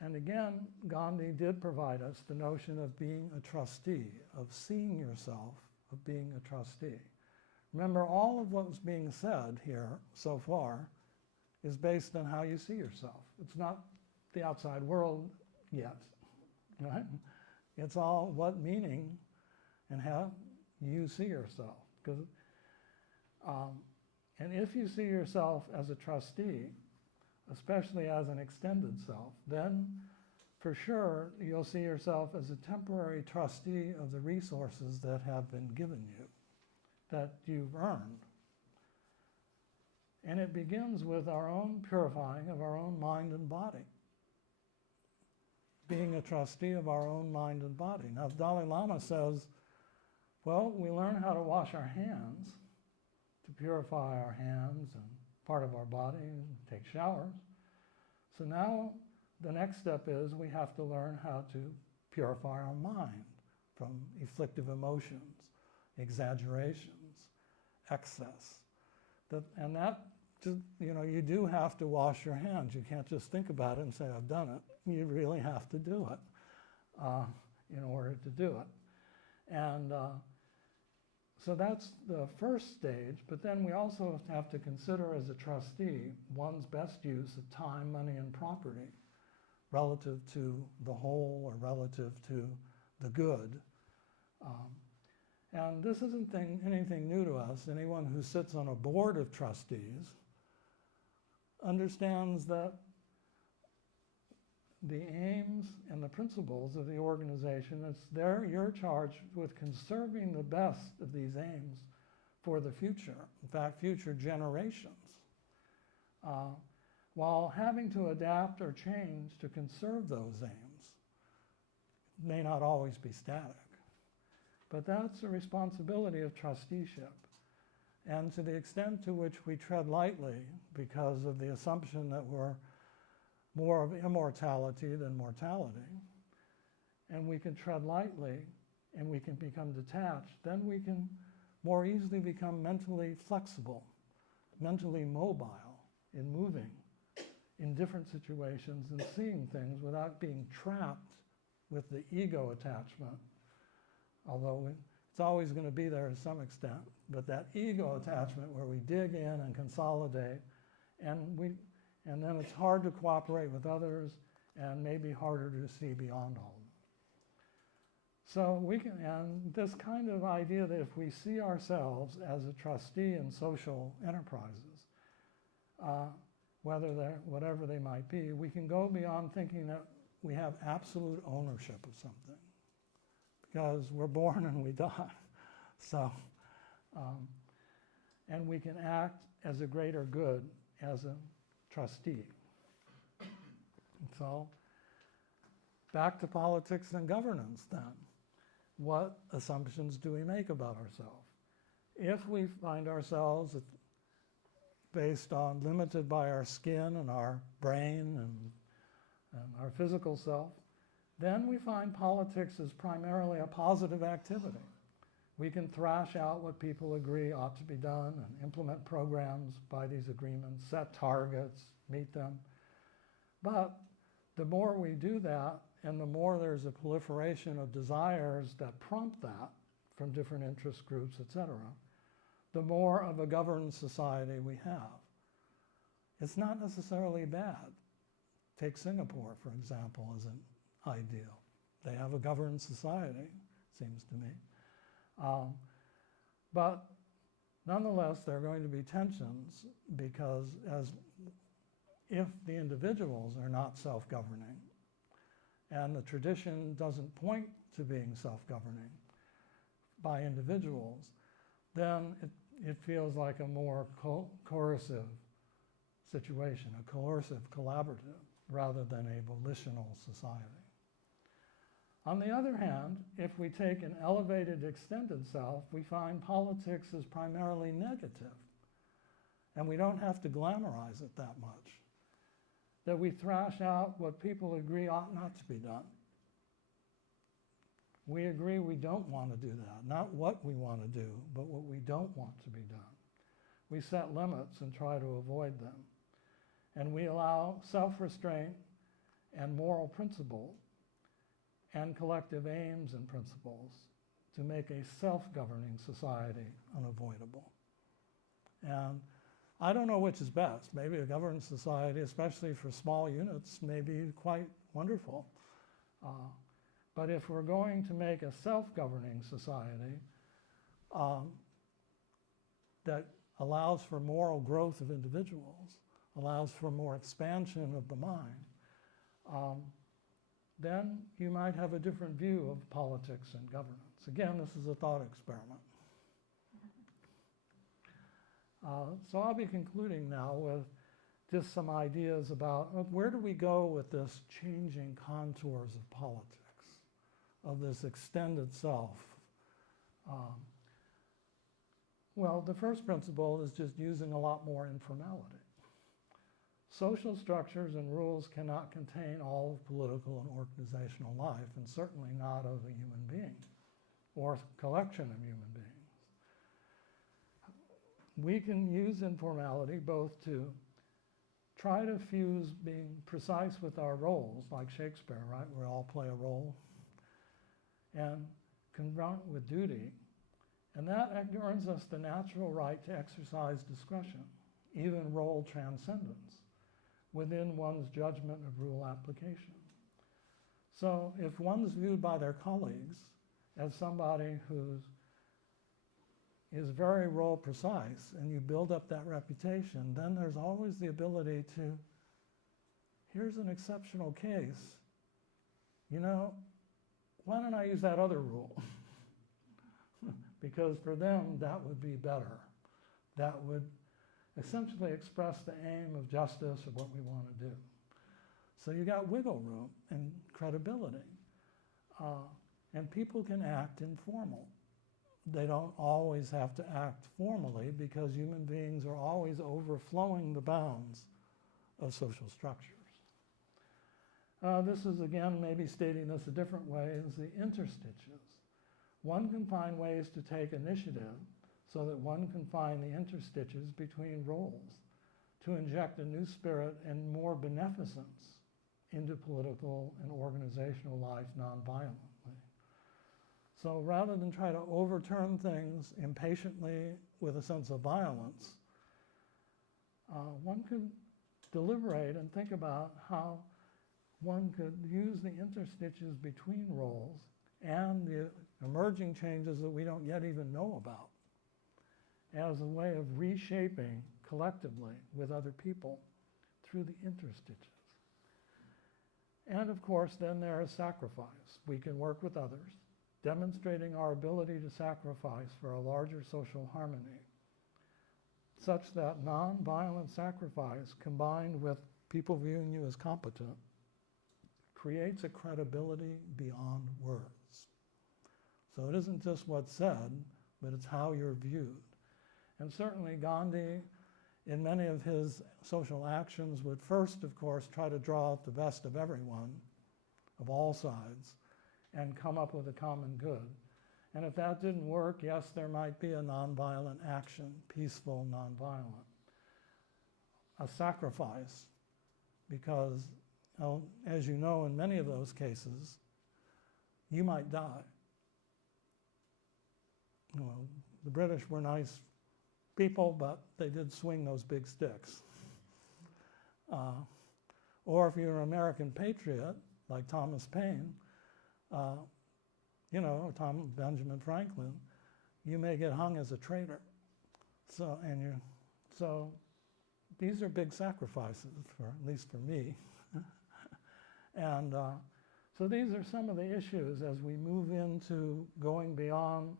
And again, Gandhi did provide us the notion of being a trustee, of seeing yourself, of being a trustee. Remember, all of what's being said here so far is based on how you see yourself. It's not the outside world yet, right? It's all what meaning and how you see yourself. And if you see yourself as a trustee, especially as an extended self, then for sure you'll see yourself as a temporary trustee of the resources that have been given you, that you've earned. And it begins with our own purifying of our own mind and body. Being a trustee of our own mind and body. Now, the Dalai Lama says, well, we learn how to wash our hands, to purify our hands and part of our body, and take showers. So now the next step is we have to learn how to purify our mind from afflictive emotions, exaggerations, excess. And that, you do have to wash your hands. You can't just think about it and say, I've done it. You really have to do it in order to do it. And so that's the first stage, but then we also have to consider as a trustee one's best use of time, money, and property relative to the whole or relative to the good. And this isn't anything new to us. Anyone who sits on a board of trustees understands that the aims and the principles of the organization, you're charged with conserving the best of these aims for the future, in fact, future generations, while having to adapt or change to conserve those aims. It may not always be static, but that's the responsibility of trusteeship. And to the extent to which we tread lightly because of the assumption that we're more of immortality than mortality, and we can tread lightly and we can become detached, then we can more easily become mentally flexible, mentally mobile in moving in different situations and seeing things without being trapped with the ego attachment, although it's always going to be there to some extent, but that ego attachment where we dig in and consolidate, and then it's hard to cooperate with others and maybe harder to see beyond all of them. So and this kind of idea that if we see ourselves as a trustee in social enterprises, whatever they might be, we can go beyond thinking that we have absolute ownership of something, because we're born and we die. So, and we can act as a greater good as a trustee. So, back to politics and governance then. What assumptions do we make about ourselves? If we find ourselves limited by our skin and our brain and our physical self, then we find politics is primarily a positive activity. We can thrash out what people agree ought to be done and implement programs by these agreements, set targets, meet them. But the more we do that, and the more there's a proliferation of desires that prompt that from different interest groups, etc., the more of a governed society we have. It's not necessarily bad. Take Singapore, for example, as an ideal. They have a governed society, seems to me. But nonetheless, there are going to be tensions because if the individuals are not self-governing, and the tradition doesn't point to being self-governing by individuals, then it feels like a more coercive situation, a coercive collaborative, rather than a volitional society. On the other hand, if we take an elevated extended self, we find politics is primarily negative. And we don't have to glamorize it that much. That we thrash out what people agree ought not to be done. We agree we don't want to do that, not what we want to do, but what we don't want to be done. We set limits and try to avoid them. And we allow self-restraint and moral principles and collective aims and principles to make a self-governing society unavoidable. And I don't know which is best. Maybe a governed society, especially for small units, may be quite wonderful. But if we're going to make a self-governing society that allows for moral growth of individuals, allows for more expansion of the mind, then you might have a different view of politics and governance. Again, this is a thought experiment. So I'll be concluding now with just some ideas about where do we go with this changing contours of politics, of this extended self. Well, the first principle is just using a lot more informality. Social structures and rules cannot contain all of political and organizational life, and certainly not of a human being or collection of human beings. We can use informality both to try to fuse being precise with our roles, like Shakespeare, right? We all play a role, and confront with duty, and that earns us the natural right to exercise discretion, even role transcendence, within one's judgment of rule application. So if one's viewed by their colleagues as somebody who is very role precise, and you build up that reputation, then there's always the ability to, here's an exceptional case, you know, why don't I use that other rule? Because for them, that would be better. That would essentially express the aim of justice or what we want to do. So you got wiggle room and credibility. And people can act informal. They don't always have to act formally because human beings are always overflowing the bounds of social structures. This is, again, maybe stating this a different way, is the interstitials. One can find ways to take initiative so that one can find the interstitials between roles to inject a new spirit and more beneficence into political and organizational life nonviolently. So rather than try to overturn things impatiently with a sense of violence, one could deliberate and think about how one could use the interstitials between roles and the emerging changes that we don't yet even know about as a way of reshaping collectively with other people through the interstitials. And of course, then there is sacrifice. We can work with others, demonstrating our ability to sacrifice for a larger social harmony, such that nonviolent sacrifice combined with people viewing you as competent creates a credibility beyond words. So it isn't just what's said, but it's how you're viewed. And certainly Gandhi, in many of his social actions, would first, of course, try to draw out the best of everyone, of all sides and come up with a common good. And if that didn't work, yes, there might be a nonviolent action, peaceful, nonviolent. A sacrifice, because as you know, in many of those cases, you might die. Well, the British were nice people, but they did swing those big sticks. Or if you're an American patriot, like Thomas Paine, or Benjamin Franklin, you may get hung as a traitor. So these are big sacrifices, at least for me. And so these are some of the issues as we move into going beyond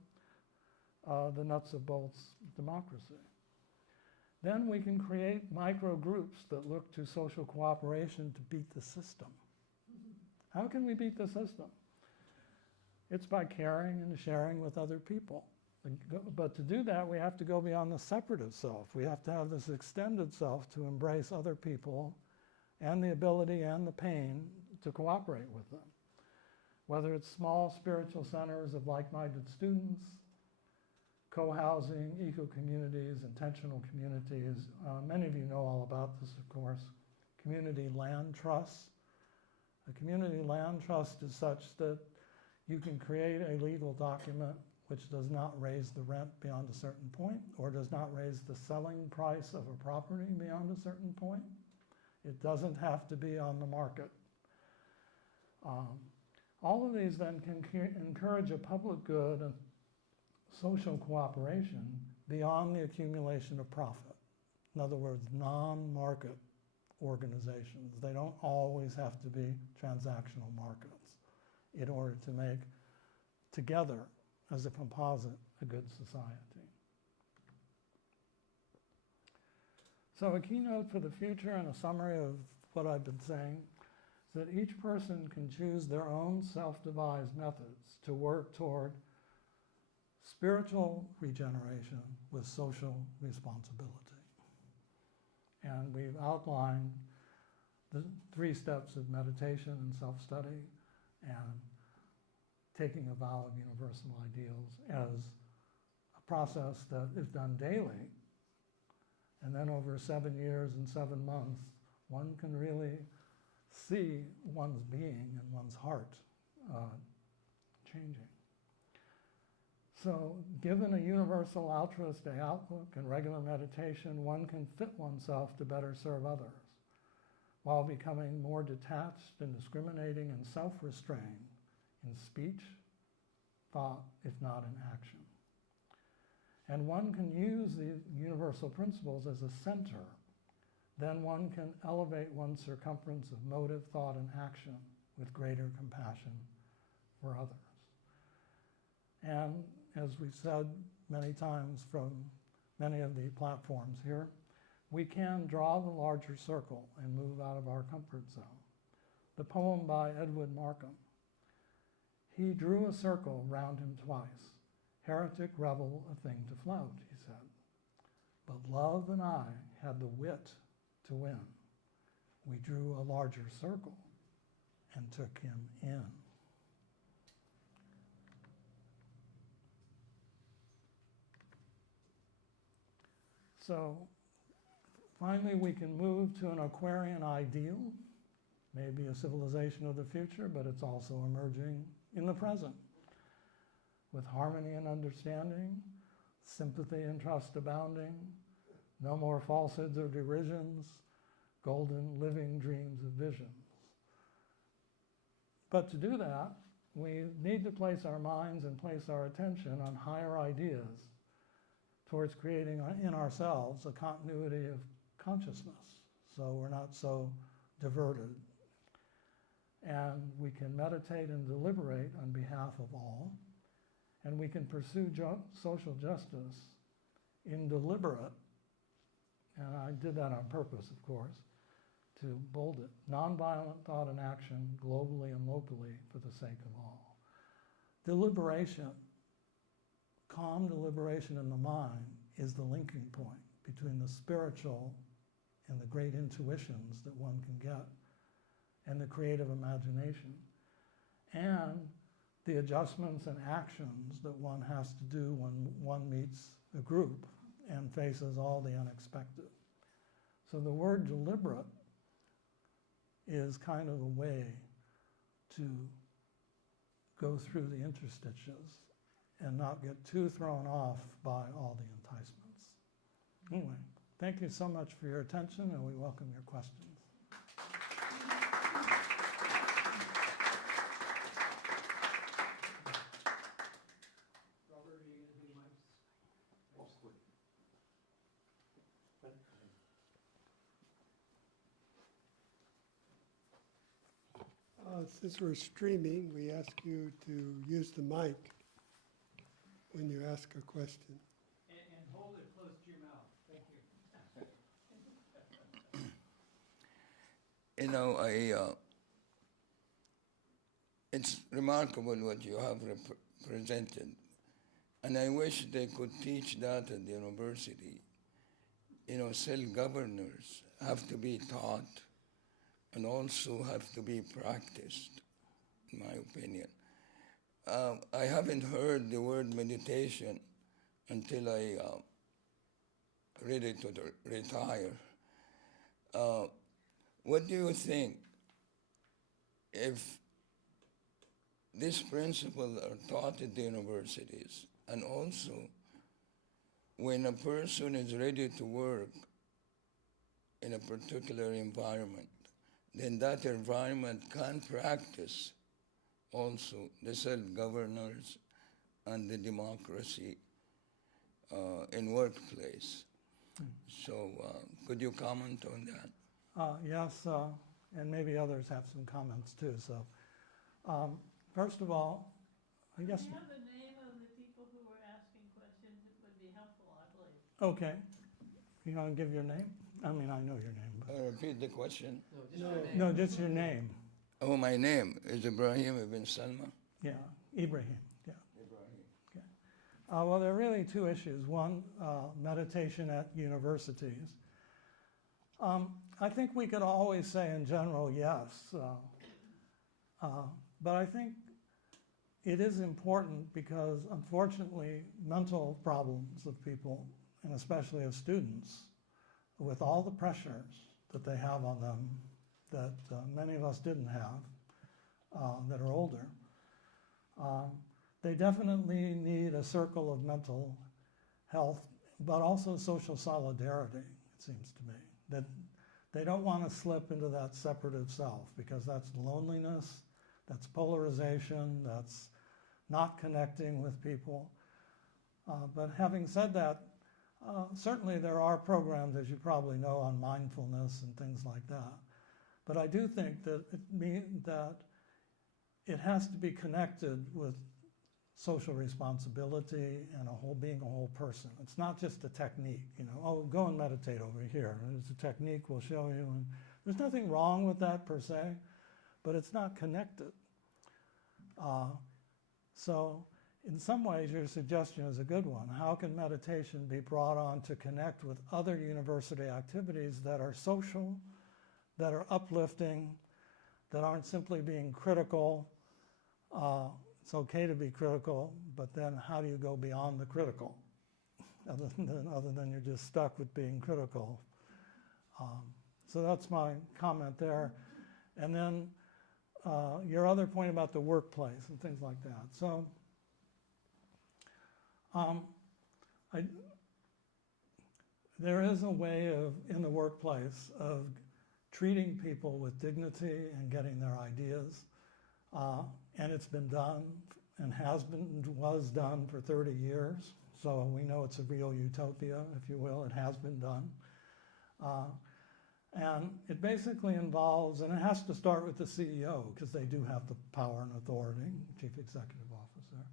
the nuts and bolts democracy. Then we can create micro groups that look to social cooperation to beat the system. How can we beat the system? It's by caring and sharing with other people. But to do that, we have to go beyond the separative self. We have to have this extended self to embrace other people and the ability and the pain to cooperate with them. Whether it's small spiritual centers of like-minded students, co-housing, eco-communities, intentional communities. Many of you know all about this, of course. Community land trusts. A community land trust is such that you can create a legal document which does not raise the rent beyond a certain point or does not raise the selling price of a property beyond a certain point. It doesn't have to be on the market. All of these then can encourage a public good and social cooperation beyond the accumulation of profit. In other words, non-market organizations. They don't always have to be transactional markets in order to make together as a composite a good society. So a keynote for the future and a summary of what I've been saying is that each person can choose their own self-devised methods to work toward spiritual regeneration with social responsibility. And we've outlined the 3 steps of meditation and self-study and taking a vow of universal ideals as a process that is done daily. And then over 7 years and 7 months, one can really see one's being and one's heart changing. So given a universal altruistic outlook and regular meditation, one can fit oneself to better serve others while becoming more detached and discriminating and self-restrained in speech, thought, if not in action. And one can use the universal principles as a center. Then one can elevate one's circumference of motive, thought, and action with greater compassion for others. And as we've said many times from many of the platforms here, we can draw the larger circle and move out of our comfort zone. The poem by Edwin Markham. He drew a circle round him twice. Heretic rebel, a thing to flout, he said. But love and I had the wit to win. We drew a larger circle and took him in. So finally, we can move to an Aquarian ideal, maybe a civilization of the future, but it's also emerging in the present, with harmony and understanding, sympathy and trust abounding, no more falsehoods or derisions, golden living dreams of visions. But to do that, we need to place our minds and place our attention on higher ideas towards creating in ourselves a continuity of consciousness, so we're not so diverted. And we can meditate and deliberate on behalf of all, and we can pursue social justice in deliberate, and I did that on purpose, of course, to bold it, nonviolent thought and action globally and locally for the sake of all. Deliberation, calm deliberation in the mind is the linking point between the spiritual and the great intuitions that one can get and the creative imagination. and the adjustments and actions that one has to do when one meets a group and faces all the unexpected. So the word deliberate is kind of a way to go through the interstitials and not get too thrown off by all the enticements. Anyway, thank you so much for your attention, and we welcome your questions. Robert, are you going to do mine? Since we're streaming, we ask you to use the mic when you ask a question. And hold it close to your mouth. Thank you. You know, it's remarkable what you have presented, and I wish they could teach that at the university. You know, self-governors have to be taught and also have to be practiced, in my opinion. I haven't heard the word meditation until I ready to retire. What do you think if these principles are taught at the universities, and also when a person is ready to work in a particular environment, then that environment can practice also the self-governance and the democracy in workplace. So could you comment on that? Yes, and maybe others have some comments too. So first of all, I guess... If you have the name of the people who were asking questions, it would be helpful, I believe. Okay. You want to give your name? I mean, I know your name. But Repeat the question. no, just your name. Oh, my name is Ibrahim ibn Salma. Yeah, Ibrahim. Yeah. Ibrahim. Okay. Well, there are really two issues. One, meditation at universities. I think we could always say in general, yes. But I think it is important because, unfortunately, mental problems of people, and especially of students, with all the pressures that they have on them that many of us didn't have, that are older, they definitely need a circle of mental health, but also social solidarity, it seems to me. That they don't want to slip into that separative self, because that's loneliness, that's polarization, that's not connecting with people. But having said that, certainly there are programs, as you probably know, on mindfulness and things like that. But I do think that it has to be connected with social responsibility and being a whole person. It's not just a technique, you know, oh, go and meditate over here. It's a technique we'll show you. And there's nothing wrong with that per se, but it's not connected. So in some ways, your suggestion is a good one. How can meditation be brought on to connect with other university activities that are social, that are uplifting, that aren't simply being critical? It's okay to be critical, but then how do you go beyond the critical? Other than you're just stuck with being critical. So that's my comment there. And then your other point about the workplace and things like that. So there is a way in the workplace of treating people with dignity and getting their ideas, and it's been done and was done for 30 years. So we know it's a real utopia, if you will. It has been done. And it basically involves, and it has to start with the CEO, because they do have the power and authority, Chief Executive Officer.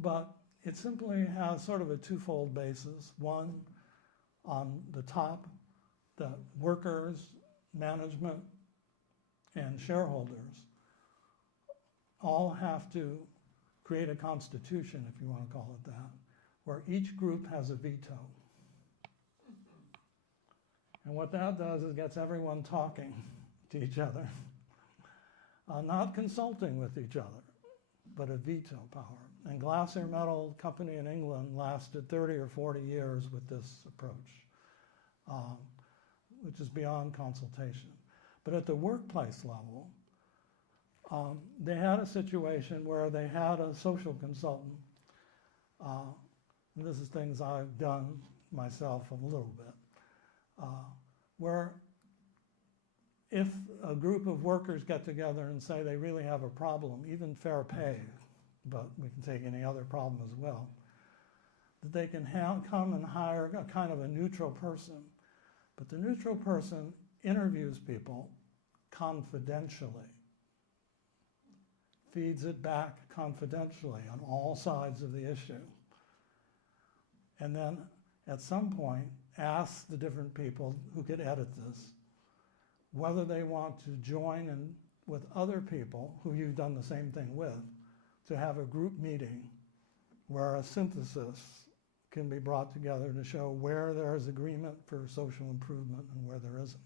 But it simply has sort of a twofold basis. One, on the top, the workers, management, and shareholders all have to create a constitution, if you want to call it that, where each group has a veto. And what that does is gets everyone talking to each other. not consulting with each other, but a veto power. And Glacier Metal Company in England lasted 30 or 40 years with this approach, which is beyond consultation. But at the workplace level, they had a situation where they had a social consultant. And this is things I've done myself a little bit, where if a group of workers get together and say they really have a problem, even fair pay, but we can take any other problem as well, that they can come and hire a kind of a neutral person. But the neutral person interviews people confidentially, feeds it back confidentially on all sides of the issue, and then at some point asks the different people who could edit this whether they want to join in with other people who you've done the same thing with to have a group meeting where a synthesis can be brought together to show where there is agreement for social improvement and where there isn't.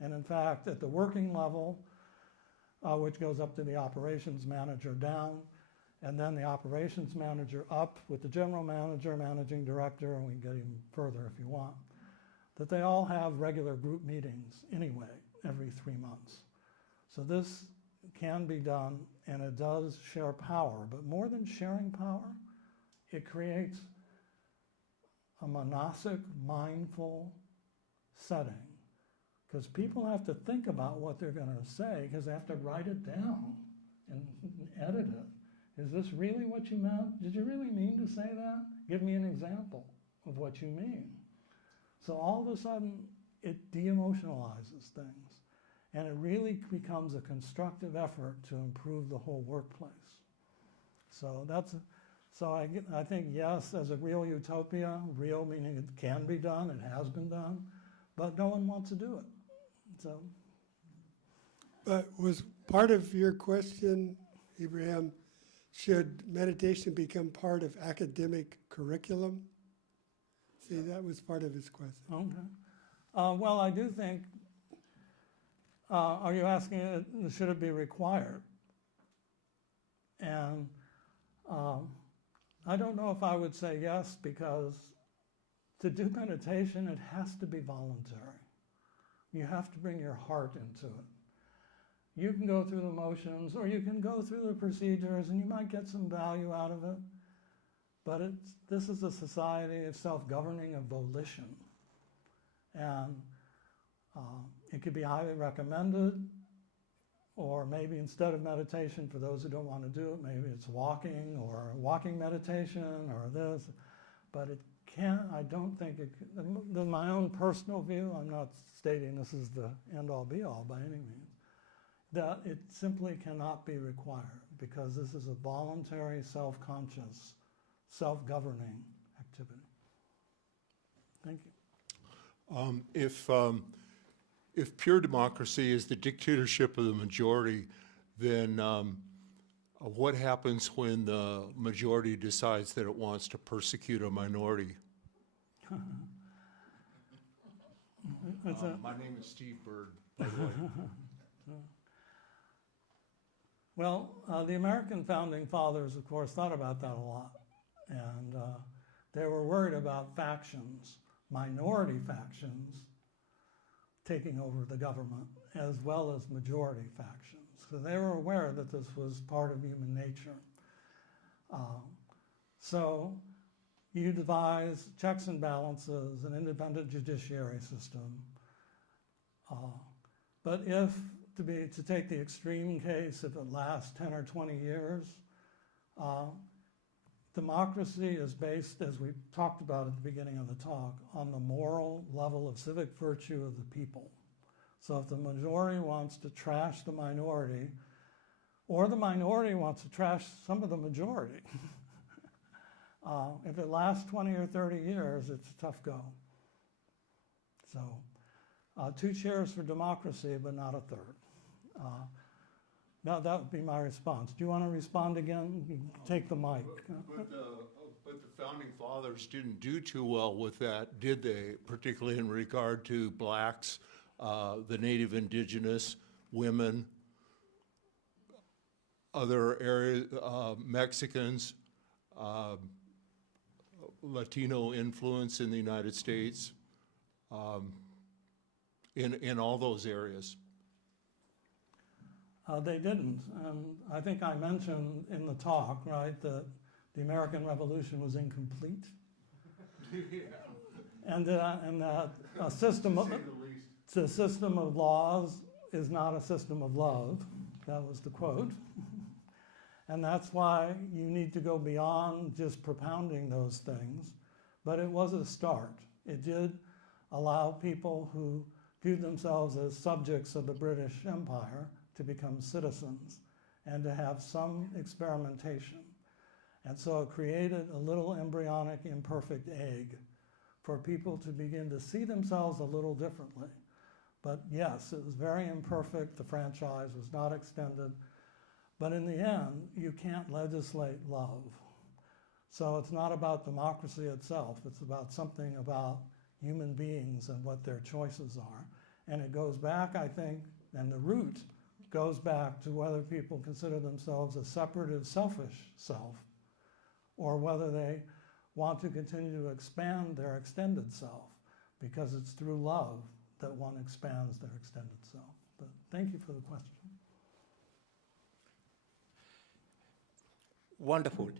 And in fact, at the working level, which goes up to the operations manager down, and then the operations manager up with the general manager, managing director, and we can get even further if you want, that they all have regular group meetings anyway, every 3 months. So this can be done, and it does share power, but more than sharing power, it creates a monastic, mindful setting, because people have to think about what they're going to say, because they have to write it down and edit it. Is this really what you meant? Did you really mean to say that? Give me an example of what you mean. So all of a sudden, it de-emotionalizes things, and it really becomes a constructive effort to improve the whole workplace. So I think, yes, as a real utopia, real meaning it can be done, it has been done, but no one wants to do it. So. But was part of your question, Ibrahim, should meditation become part of academic curriculum? See, that was part of his question. Okay. Well, I do think, are you asking, should it be required? And I don't know if I would say yes, because to do meditation, it has to be voluntary. You have to bring your heart into it. You can go through the motions, or you can go through the procedures, and you might get some value out of it. But this is a society of self-governing, of volition. And it could be highly recommended, or maybe instead of meditation, for those who don't want to do it, maybe it's walking, or walking meditation, or this. But it can't, I don't think it, my own personal view, I'm not stating this is the end-all be-all by any means, that it simply cannot be required, because this is a voluntary, self-conscious, self-governing activity. Thank you. If pure democracy is the dictatorship of the majority, then what happens when the majority decides that it wants to persecute a minority? My name is Steve Bird, by the way. Well, the American founding fathers, of course, thought about that a lot. And they were worried about factions, minority factions, taking over the government, as well as majority factions. So they were aware that this was part of human nature. So you devise checks and balances, an independent judiciary system. But if, to take the extreme case, if it lasts 10 or 20 years, democracy is based, as we talked about at the beginning of the talk, on the moral level of civic virtue of the people. So if the majority wants to trash the minority, or the minority wants to trash some of the majority, if it lasts 20 or 30 years, it's a tough go. So 2 cheers for democracy, but not a third. Now that would be my response. Do you want to respond again? You can take the mic. But the founding fathers didn't do too well with that, did they? Particularly in regard to blacks, the native indigenous, women. other areas, Mexicans, Latino influence in the United States, in all those areas. They didn't. I think I mentioned in the talk, right, that the American Revolution was incomplete. And that a system of, the system of laws is not a system of love. That was the quote. And that's why you need to go beyond just propounding those things. But it was a start. It did allow people who viewed themselves as subjects of the British Empire to become citizens and to have some experimentation. And so it created a little embryonic, imperfect egg for people to begin to see themselves a little differently. But yes, it was very imperfect. The franchise was not extended. But in the end, you can't legislate love. So it's not about democracy itself. It's about something about human beings and what their choices are. And it goes back, I think, and the root goes back to whether people consider themselves a separative, selfish self, or whether they want to continue to expand their extended self, because it's through love that one expands their extended self. But thank you for the question. Wonderful.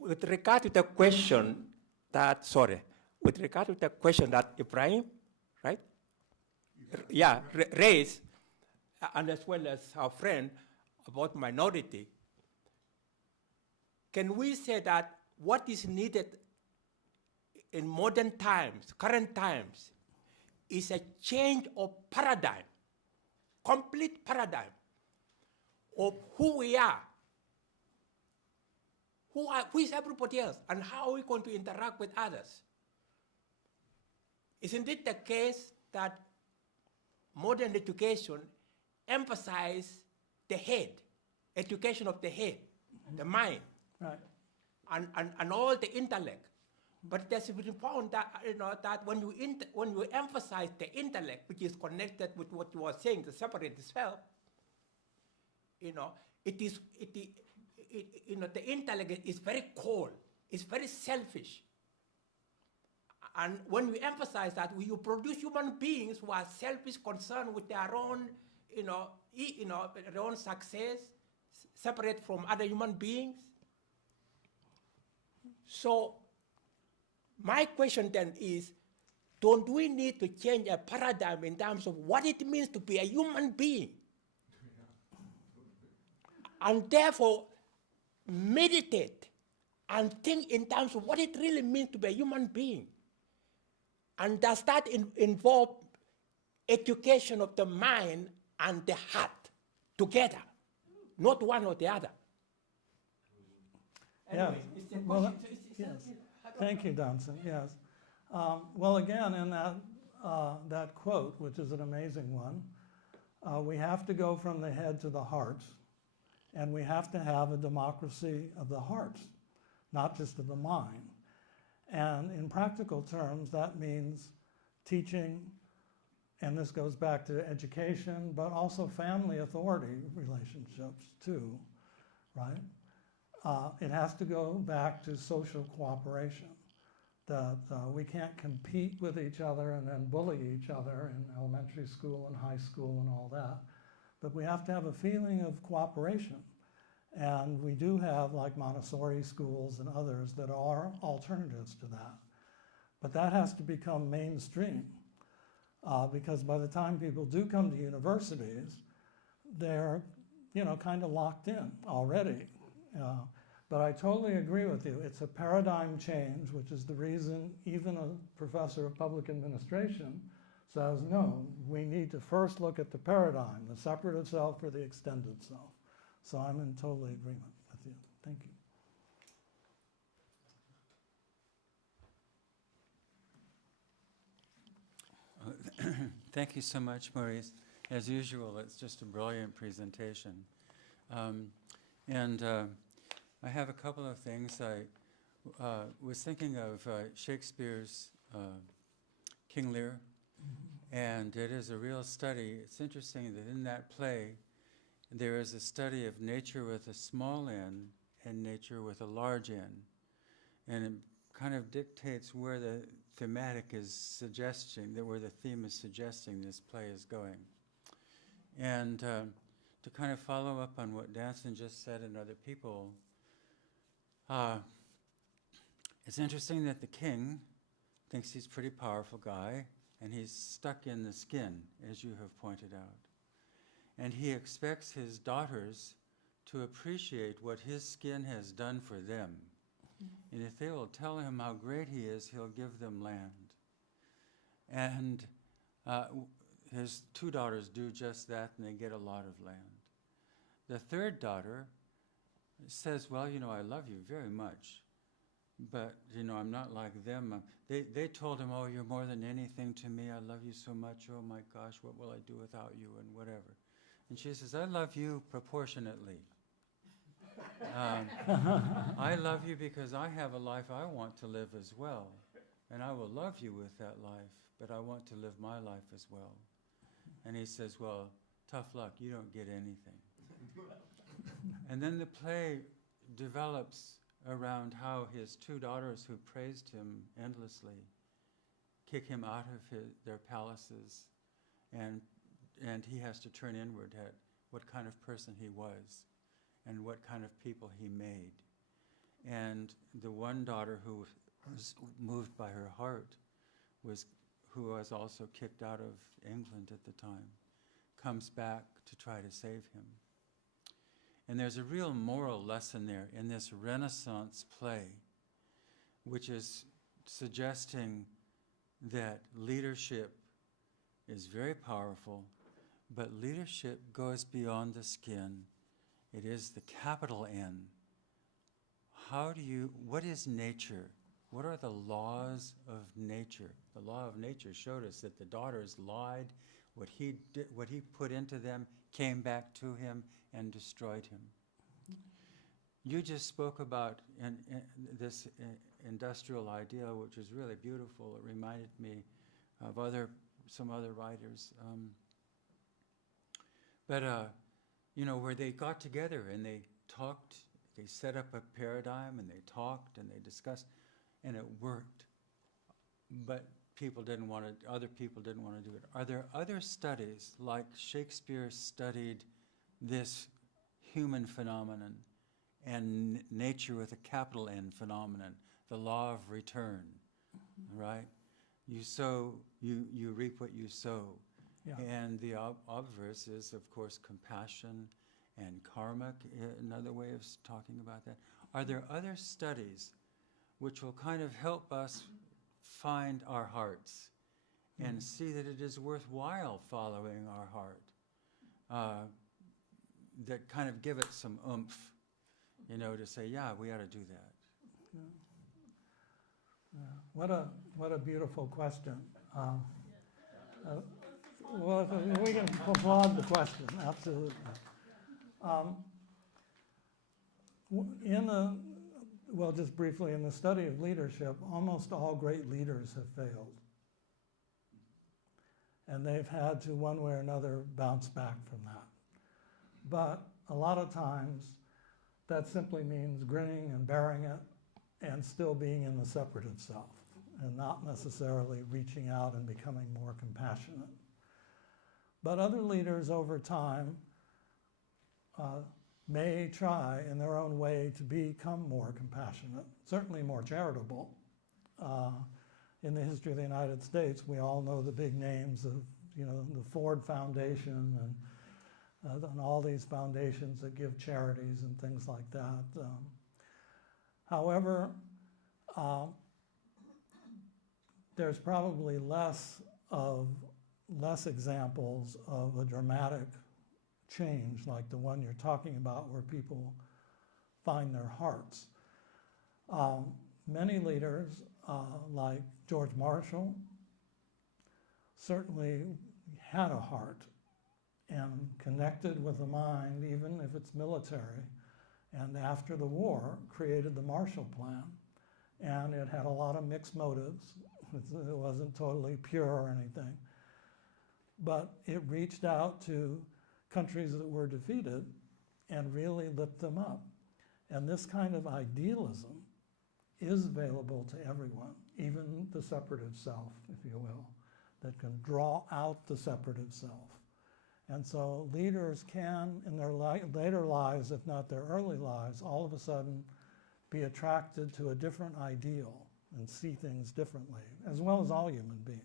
With regard to the question that, with regard to the question that Ibrahim, right? Yeah, raised, and as well as our friend about minority, can we say that what is needed in modern times, current times, is a change of paradigm, complete paradigm of who we are, who is everybody else, and how are we going to interact with others? Isn't it the case that modern education emphasizes the head, education of the head, the mind, Right. and all the intellect? But there's been found that, that when you emphasize the intellect, which is connected with what you are saying, the separate self, the intellect is very cold, it's very selfish. And when we emphasize that, you produce human beings who are selfish, concerned with their own, their own success, separate from other human beings. So my question then is, don't we need to change a paradigm in terms of what it means to be a human being? And therefore, meditate and think in terms of what it really means to be a human being. And does that involve education of the mind and the heart together, not one or the other? Yeah. Anyways, it's a Well, question, yes. Thank you, Donson. Yes. Well, again, in that quote, which is an amazing one, we have to go from the head to the heart, and we have to have a democracy of the heart, not just of the mind. And in practical terms, that means teaching, and this goes back to education, but also family authority relationships too, right? It has to go back to social cooperation, that we can't compete with each other and then bully each other in elementary school and high school and all that, but we have to have a feeling of cooperation. And we do have, like Montessori schools and others, that are alternatives to that. But that has to become mainstream, because by the time people do come to universities, they're, kind of locked in already. But I totally agree with you. It's a paradigm change, which is the reason even a professor of public administration says, no, we need to first look at the paradigm, the separative self or the extended self. So I'm in total agreement with you. Thank you. Thank you so much, Maurice. As usual, it's just a brilliant presentation. I have a couple of things. I was thinking of Shakespeare's King Lear, and it is a real study. It's interesting that in that play, there is a study of nature with a small n and nature with a large n. And it kind of dictates where the thematic is suggesting, where the theme is suggesting this play is going. And to kind of follow up on what Danson just said and other people, it's interesting that the king thinks he's a pretty powerful guy, and he's stuck in the skin, as you have pointed out. And he expects his daughters to appreciate what his skin has done for them. And if they will tell him how great he is, he'll give them land. And his two daughters do just that, and they get a lot of land. The third daughter says, well, you know, I love you very much, but, you know, I'm not like them. They told him, oh, you're more than anything to me. I love you so much. Oh, my gosh, what will I do without you, and whatever. And she says, I love you proportionately. I love you because I have a life I want to live as well. And I will love you with that life, but I want to live my life as well. And he says, well, tough luck, you don't get anything. And then the play develops around how his two daughters, who praised him endlessly, kick him out of their palaces, and he has to turn inward at what kind of person he was and what kind of people he made. And the one daughter who was moved by her heart, who was also kicked out of England at the time, comes back to try to save him. And there's a real moral lesson there in this Renaissance play, which is suggesting that leadership is very powerful, but leadership goes beyond the skin. It is the capital N. What is nature? What are the laws of nature? The law of nature showed us that the daughters lied. What he put into them came back to him and destroyed him. You just spoke about this industrial ideal, which is really beautiful. It reminded me of some other writers. You know, where they got together and they talked, they set up a paradigm and they talked and they discussed, and it worked. But other people didn't want to do it. Are there other studies, like Shakespeare studied this human phenomenon and nature with a capital N phenomenon, the law of return, right? You sow, you reap what you sow. Yeah. And the obverse is, of course, compassion and karma, another way of talking about that. Are there other studies which will kind of help us find our hearts and see that it is worthwhile following our heart, that kind of give it some oomph, you know, to say, yeah, we ought to do that? Yeah. What a beautiful question. Well, we can applaud the question, absolutely. Just briefly, in the study of leadership, almost all great leaders have failed. And they've had to, one way or another, bounce back from that. But a lot of times, that simply means grinning and bearing it and still being in the separative self and not necessarily reaching out and becoming more compassionate. But other leaders over time may try in their own way to become more compassionate, certainly more charitable. In the history of the United States, we all know the big names of, you know, the Ford Foundation and all these foundations that give charities and things like that. However, there's probably less examples of a dramatic change like the one you're talking about, where people find their hearts. Many leaders, like George Marshall, certainly had a heart and connected with the mind, even if it's military, and after the war created the Marshall Plan. And it had a lot of mixed motives. It wasn't totally pure or anything. But it reached out to countries that were defeated and really lift them up. And this kind of idealism is available to everyone, even the separative self, if you will, that can draw out the separative self. And so leaders can, in their later lives, if not their early lives, all of a sudden be attracted to a different ideal and see things differently, as well as all human beings.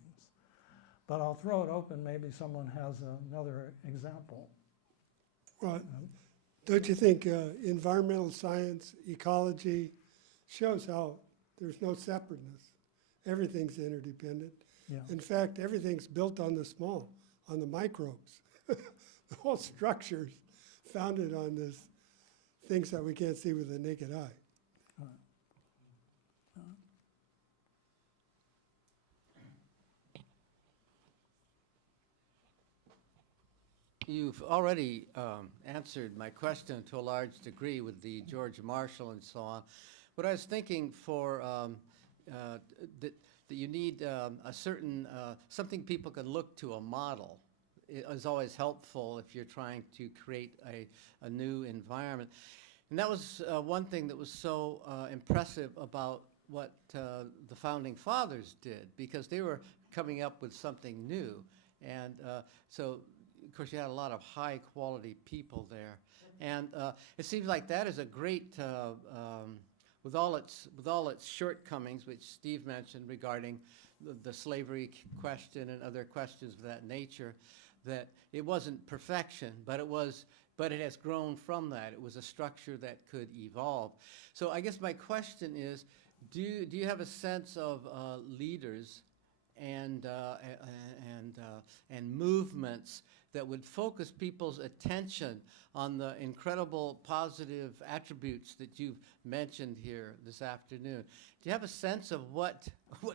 But I'll throw it open, maybe someone has another example. Well, don't you think environmental science, ecology, shows how there's no separateness? Everything's interdependent. Yeah. In fact, everything's built on the small, on the microbes. The whole structure's founded on this things that we can't see with the naked eye. You've already answered my question to a large degree with the George Marshall and so on. But I was thinking that you need a certain, something people can look to, a model. It is always helpful if you're trying to create a new environment. And that was one thing that was so impressive about what the Founding Fathers did, because they were coming up with something new. And so, of course, you had a lot of high-quality people there. And it seems like that is a great, with all its shortcomings, which Steve mentioned regarding the slavery question and other questions of that nature, that it wasn't perfection, but it has grown from that. It was a structure that could evolve. So I guess my question is, do you have a sense of leaders and movements that would focus people's attention on the incredible positive attributes that you've mentioned here this afternoon? Do you have a sense of what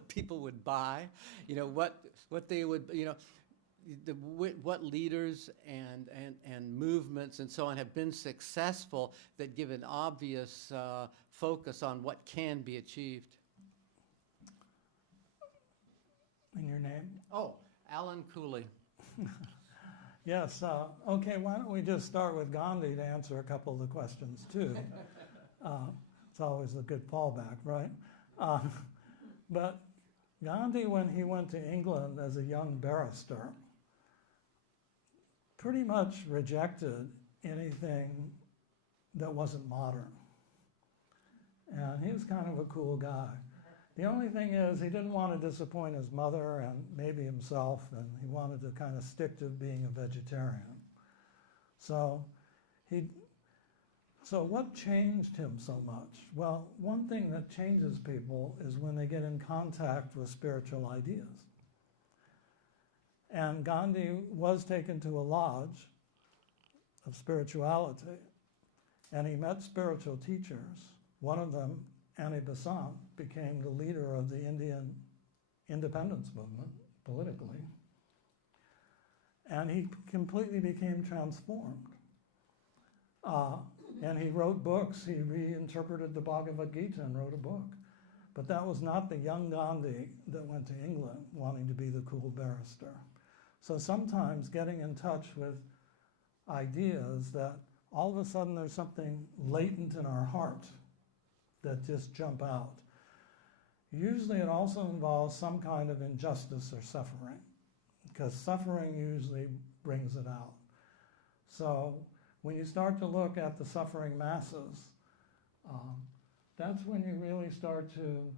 people would buy? You know, what they would, you know, what leaders and movements and so on have been successful that give an obvious focus on what can be achieved? In your name? Oh, Alan Cooley. Yes, okay, why don't we just start with Gandhi to answer a couple of the questions too. It's always a good fallback, right? But Gandhi, when he went to England as a young barrister, pretty much rejected anything that wasn't modern. And he was kind of a cool guy. The only thing is he didn't want to disappoint his mother and maybe himself, and he wanted to kind of stick to being a vegetarian. So what changed him so much? Well, one thing that changes people is when they get in contact with spiritual ideas. And Gandhi was taken to a lodge of spirituality, and he met spiritual teachers. One of them, Annie Besant, became the leader of the Indian independence movement politically. And he completely became transformed. And he wrote books. He reinterpreted the Bhagavad Gita and wrote a book. But that was not the young Gandhi that went to England wanting to be the cool barrister. So sometimes getting in touch with ideas that all of a sudden there's something latent in our heart that just jump out. Usually it also involves some kind of injustice or suffering, because suffering usually brings it out. So when you start to look at the suffering masses, that's when you really start to,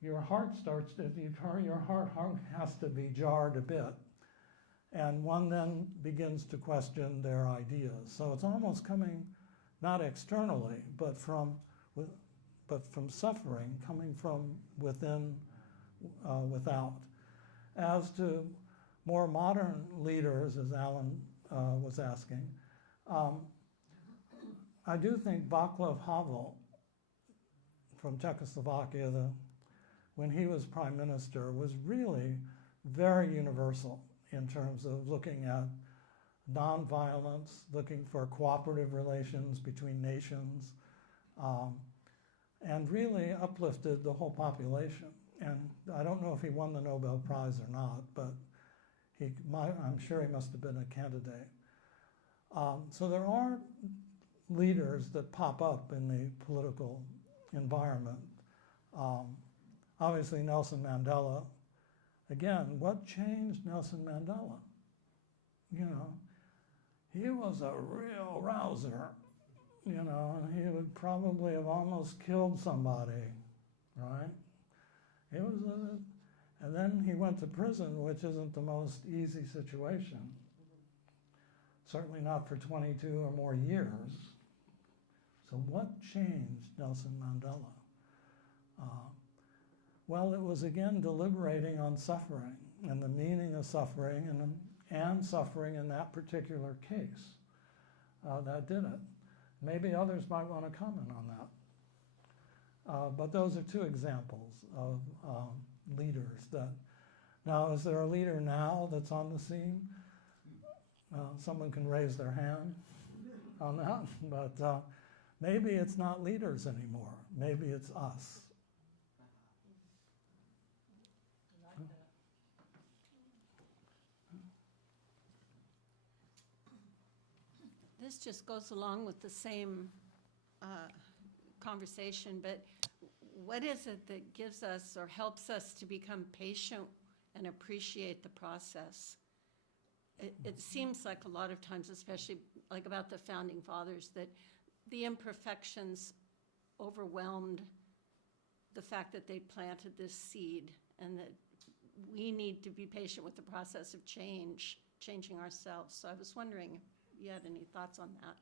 your heart has to be jarred a bit. And one then begins to question their ideas. So it's almost coming not externally, but from suffering, coming from within, without. As to more modern leaders, as Alan was asking, I do think Václav Havel from Czechoslovakia, when he was prime minister, was really very universal in terms of looking at nonviolence, looking for cooperative relations between nations, and really uplifted the whole population. And I don't know if he won the Nobel Prize or not, but I'm sure he must have been a candidate. So there are leaders that pop up in the political environment. Obviously Nelson Mandela. Again, what changed Nelson Mandela? You know, he was a real rouser, you know, and he would probably have almost killed somebody, right? It was and then he went to prison, which isn't the most easy situation. Certainly not for 22 or more years. So what changed Nelson Mandela? Well, it was again deliberating on suffering and the meaning of suffering and suffering in that particular case. That did it. Maybe others might want to comment on that. But those are two examples of leaders that. Now, is there a leader now that's on the scene? Someone can raise their hand on that, but maybe it's not leaders anymore. Maybe it's us. This just goes along with the same conversation, but what is it that gives us or helps us to become patient and appreciate the process? It seems like a lot of times, especially like about the Founding Fathers, that the imperfections overwhelmed the fact that they planted this seed, and that we need to be patient with the process of changing ourselves. So I was wondering if you had any thoughts on that.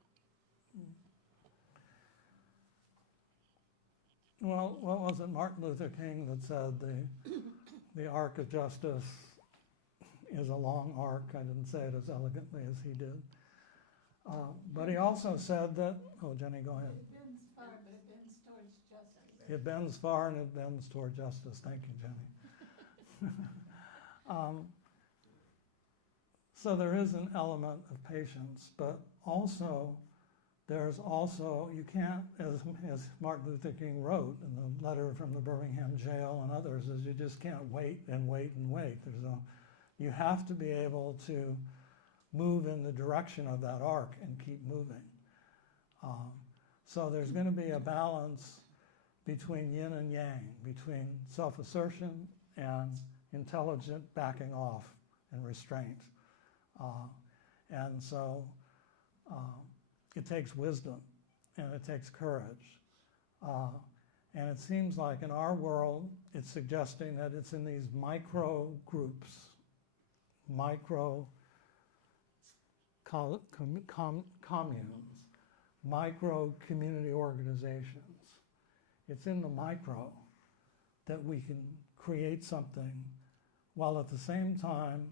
Well, what was it, Martin Luther King that said the arc of justice is a long arc? I didn't say it as elegantly as he did. But he also said that, oh, Jenny, go ahead. It bends far, but it bends towards justice. It bends far and it bends toward justice. Thank you, Jenny. So there is an element of patience, but also there's also, you can't, as Martin Luther King wrote in the letter from the Birmingham jail and others, is you just can't wait and wait and wait. You have to be able to move in the direction of that arc and keep moving. So there's going to be a balance between yin and yang, between self-assertion and intelligent backing off and restraint. And so it takes wisdom and it takes courage. And it seems like in our world, it's suggesting that it's in these micro groups, micro communes, micro community organizations. It's in the micro that we can create something while at the same time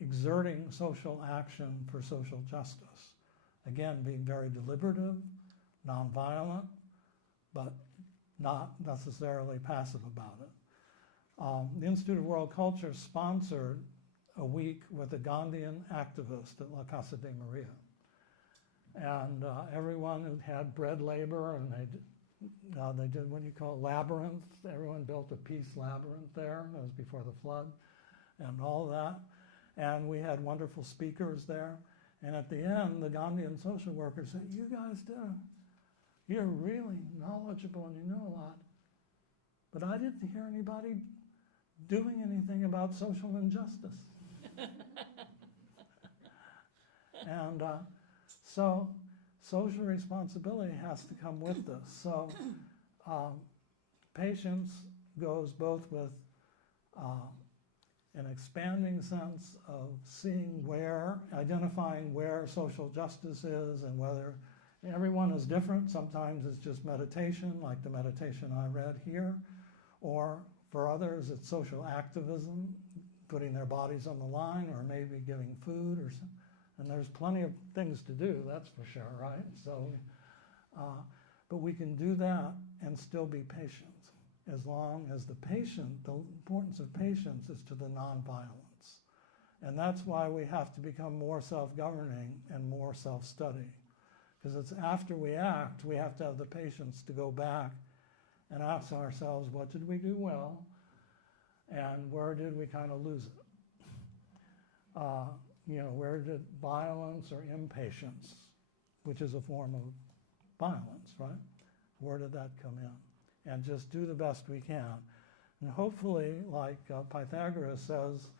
exerting social action for social justice. Again, being very deliberative, nonviolent, but not necessarily passive about it. The Institute of World Culture sponsored a week with a Gandhian activist at La Casa de Maria. And everyone who had bread labor, and they did what you call labyrinth. Everyone built a peace labyrinth there. That was before the flood and all that. And we had wonderful speakers there. And at the end, the Gandhian social worker said, you guys you're really knowledgeable and you know a lot. But I didn't hear anybody doing anything about social injustice. And so social responsibility has to come with this. So patience goes both with an expanding sense of identifying where social justice is, and whether everyone is different. Sometimes it's just meditation, like the meditation I read here, or for others it's social activism, putting their bodies on the line, or maybe giving food, and there's plenty of things to do, that's for sure, right? So, but we can do that and still be patient, as long as the importance of patience is to the nonviolence. And that's why we have to become more self-governing and more self-study. Because it's after we act, we have to have the patience to go back and ask ourselves, what did we do well? And where did we kind of lose it? where did violence or impatience, which is a form of violence, right? Where did that come in? And just do the best we can. And hopefully, like Pythagoras says,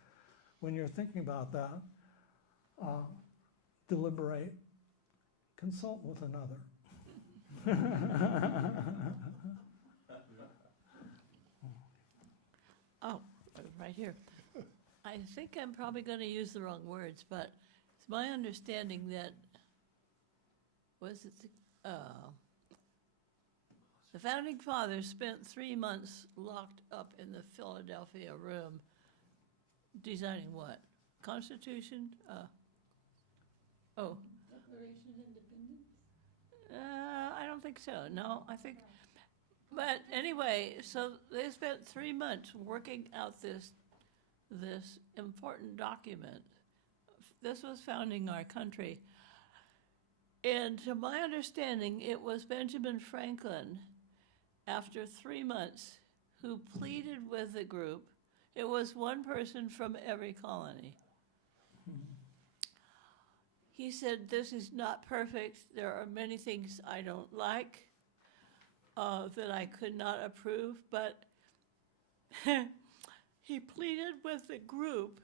when you're thinking about that, deliberate, consult with another. Oh, right here. I think I'm probably going to use the wrong words, but it's my understanding that, the Founding Fathers spent 3 months locked up in the Philadelphia room designing what? Constitution? Declaration of Independence? I don't think so. No, I think. But anyway, so they spent 3 months working out this important document. This was founding our country. And to my understanding, it was Benjamin Franklin, after 3 months, who pleaded with the group. It was one person from every colony. He said, this is not perfect. There are many things I don't like, that I could not approve, but he pleaded with the group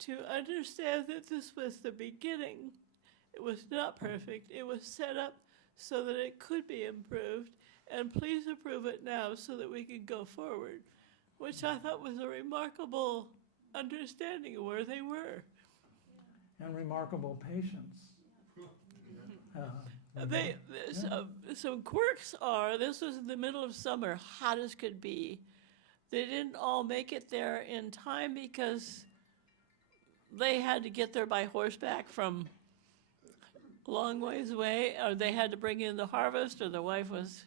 to understand that this was the beginning. It was not perfect. It was set up so that it could be improved, and please approve it now so that we can go forward, which I thought was a remarkable understanding of where they were. And remarkable patience. Some quirks are, this was in the middle of summer, hot as could be. They didn't all make it there in time because they had to get there by horseback from a long ways away, or they had to bring in the harvest, or the wife was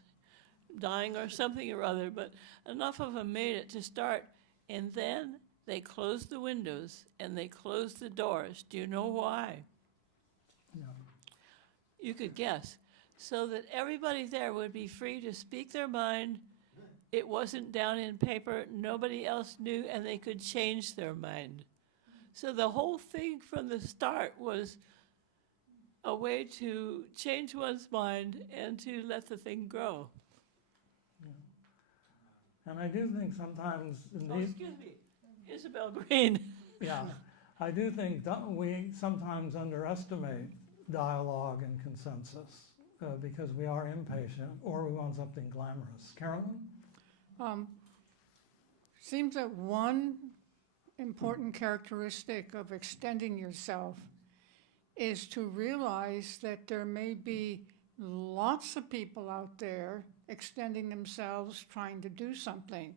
dying or something or other, but enough of them made it to start. And then they closed the windows and they closed the doors. Do you know why? No. You could guess. So that everybody there would be free to speak their mind. It wasn't down in paper, nobody else knew, and they could change their mind. So the whole thing from the start was a way to change one's mind and to let the thing grow. Yeah. And I do think sometimes in Oh, these, excuse me, Isabel Green. yeah, I do think we sometimes underestimate dialogue and consensus because we are impatient or we want something glamorous. Carolyn? Seems that one important characteristic of extending yourself is to realize that there may be lots of people out there extending themselves, trying to do something,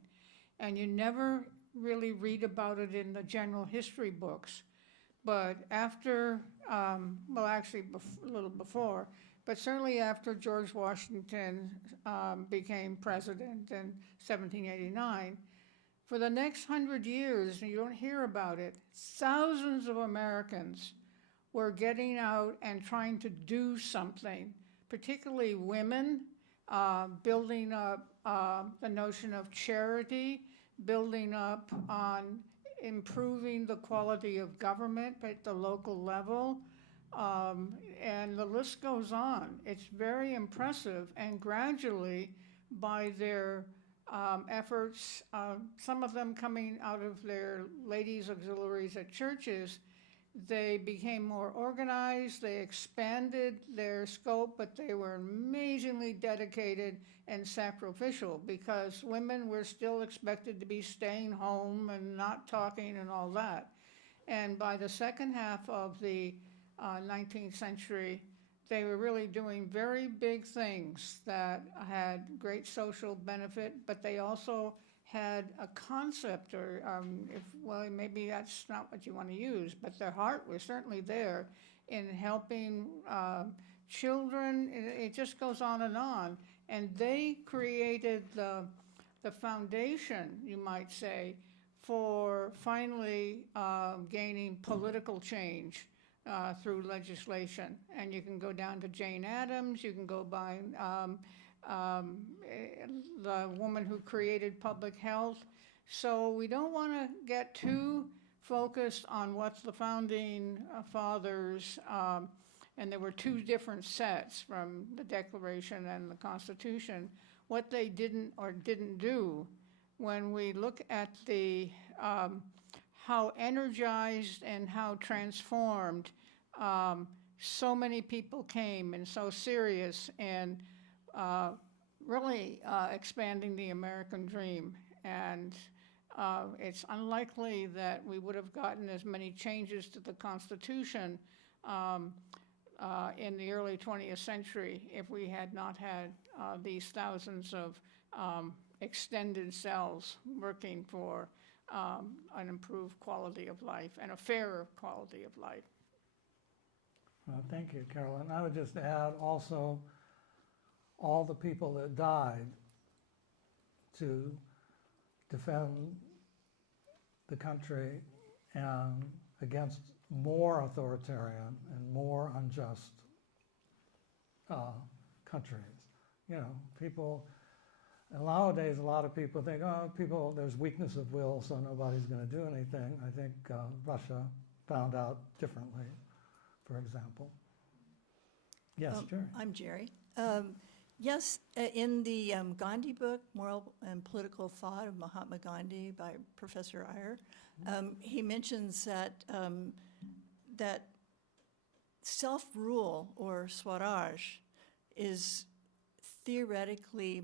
and you never really read about it in the general history books. But after, well, actually a little before, but certainly after George Washington became president in 1789, for the next 100 years, and you don't hear about it, thousands of Americans were getting out and trying to do something, particularly women, building up the notion of charity, building up on improving the quality of government at the local level, and the list goes on. It's very impressive, and gradually, by their efforts, some of them coming out of their ladies' auxiliaries at churches, they became more organized, they expanded their scope, but they were amazingly dedicated and sacrificial because women were still expected to be staying home and not talking and all that. And by the second half of the 19th century, they were really doing very big things that had great social benefit, but they also had a concept, or well, maybe that's not what you want to use, but their heart was certainly there in helping children. It just goes on, and they created the foundation, you might say, for finally gaining political change through legislation. And you can go down to Jane Addams, you can go by the woman who created public health. So we don't want to get too focused on what the founding fathers, and there were two different sets from the Declaration and the Constitution, what they didn't or didn't do. When we look at the how energized and how transformed so many people came, and so serious, and really expanding the American dream. And it's unlikely that we would have gotten as many changes to the Constitution in the early 20th century if we had not had these thousands of extended cells working for an improved quality of life and a fairer quality of life. Thank you, Carolyn. I would just add also all the people that died to defend the country and against more authoritarian and more unjust countries. You know, people, and nowadays a lot of people think, oh, there's weakness of will, so nobody's going to do anything. I think Russia found out differently, for example. Yes, Jerry. I'm Jerry. Yes, in the Gandhi book, Moral and Political Thought of Mahatma Gandhi by Professor Iyer, he mentions that that self-rule or Swaraj is theoretically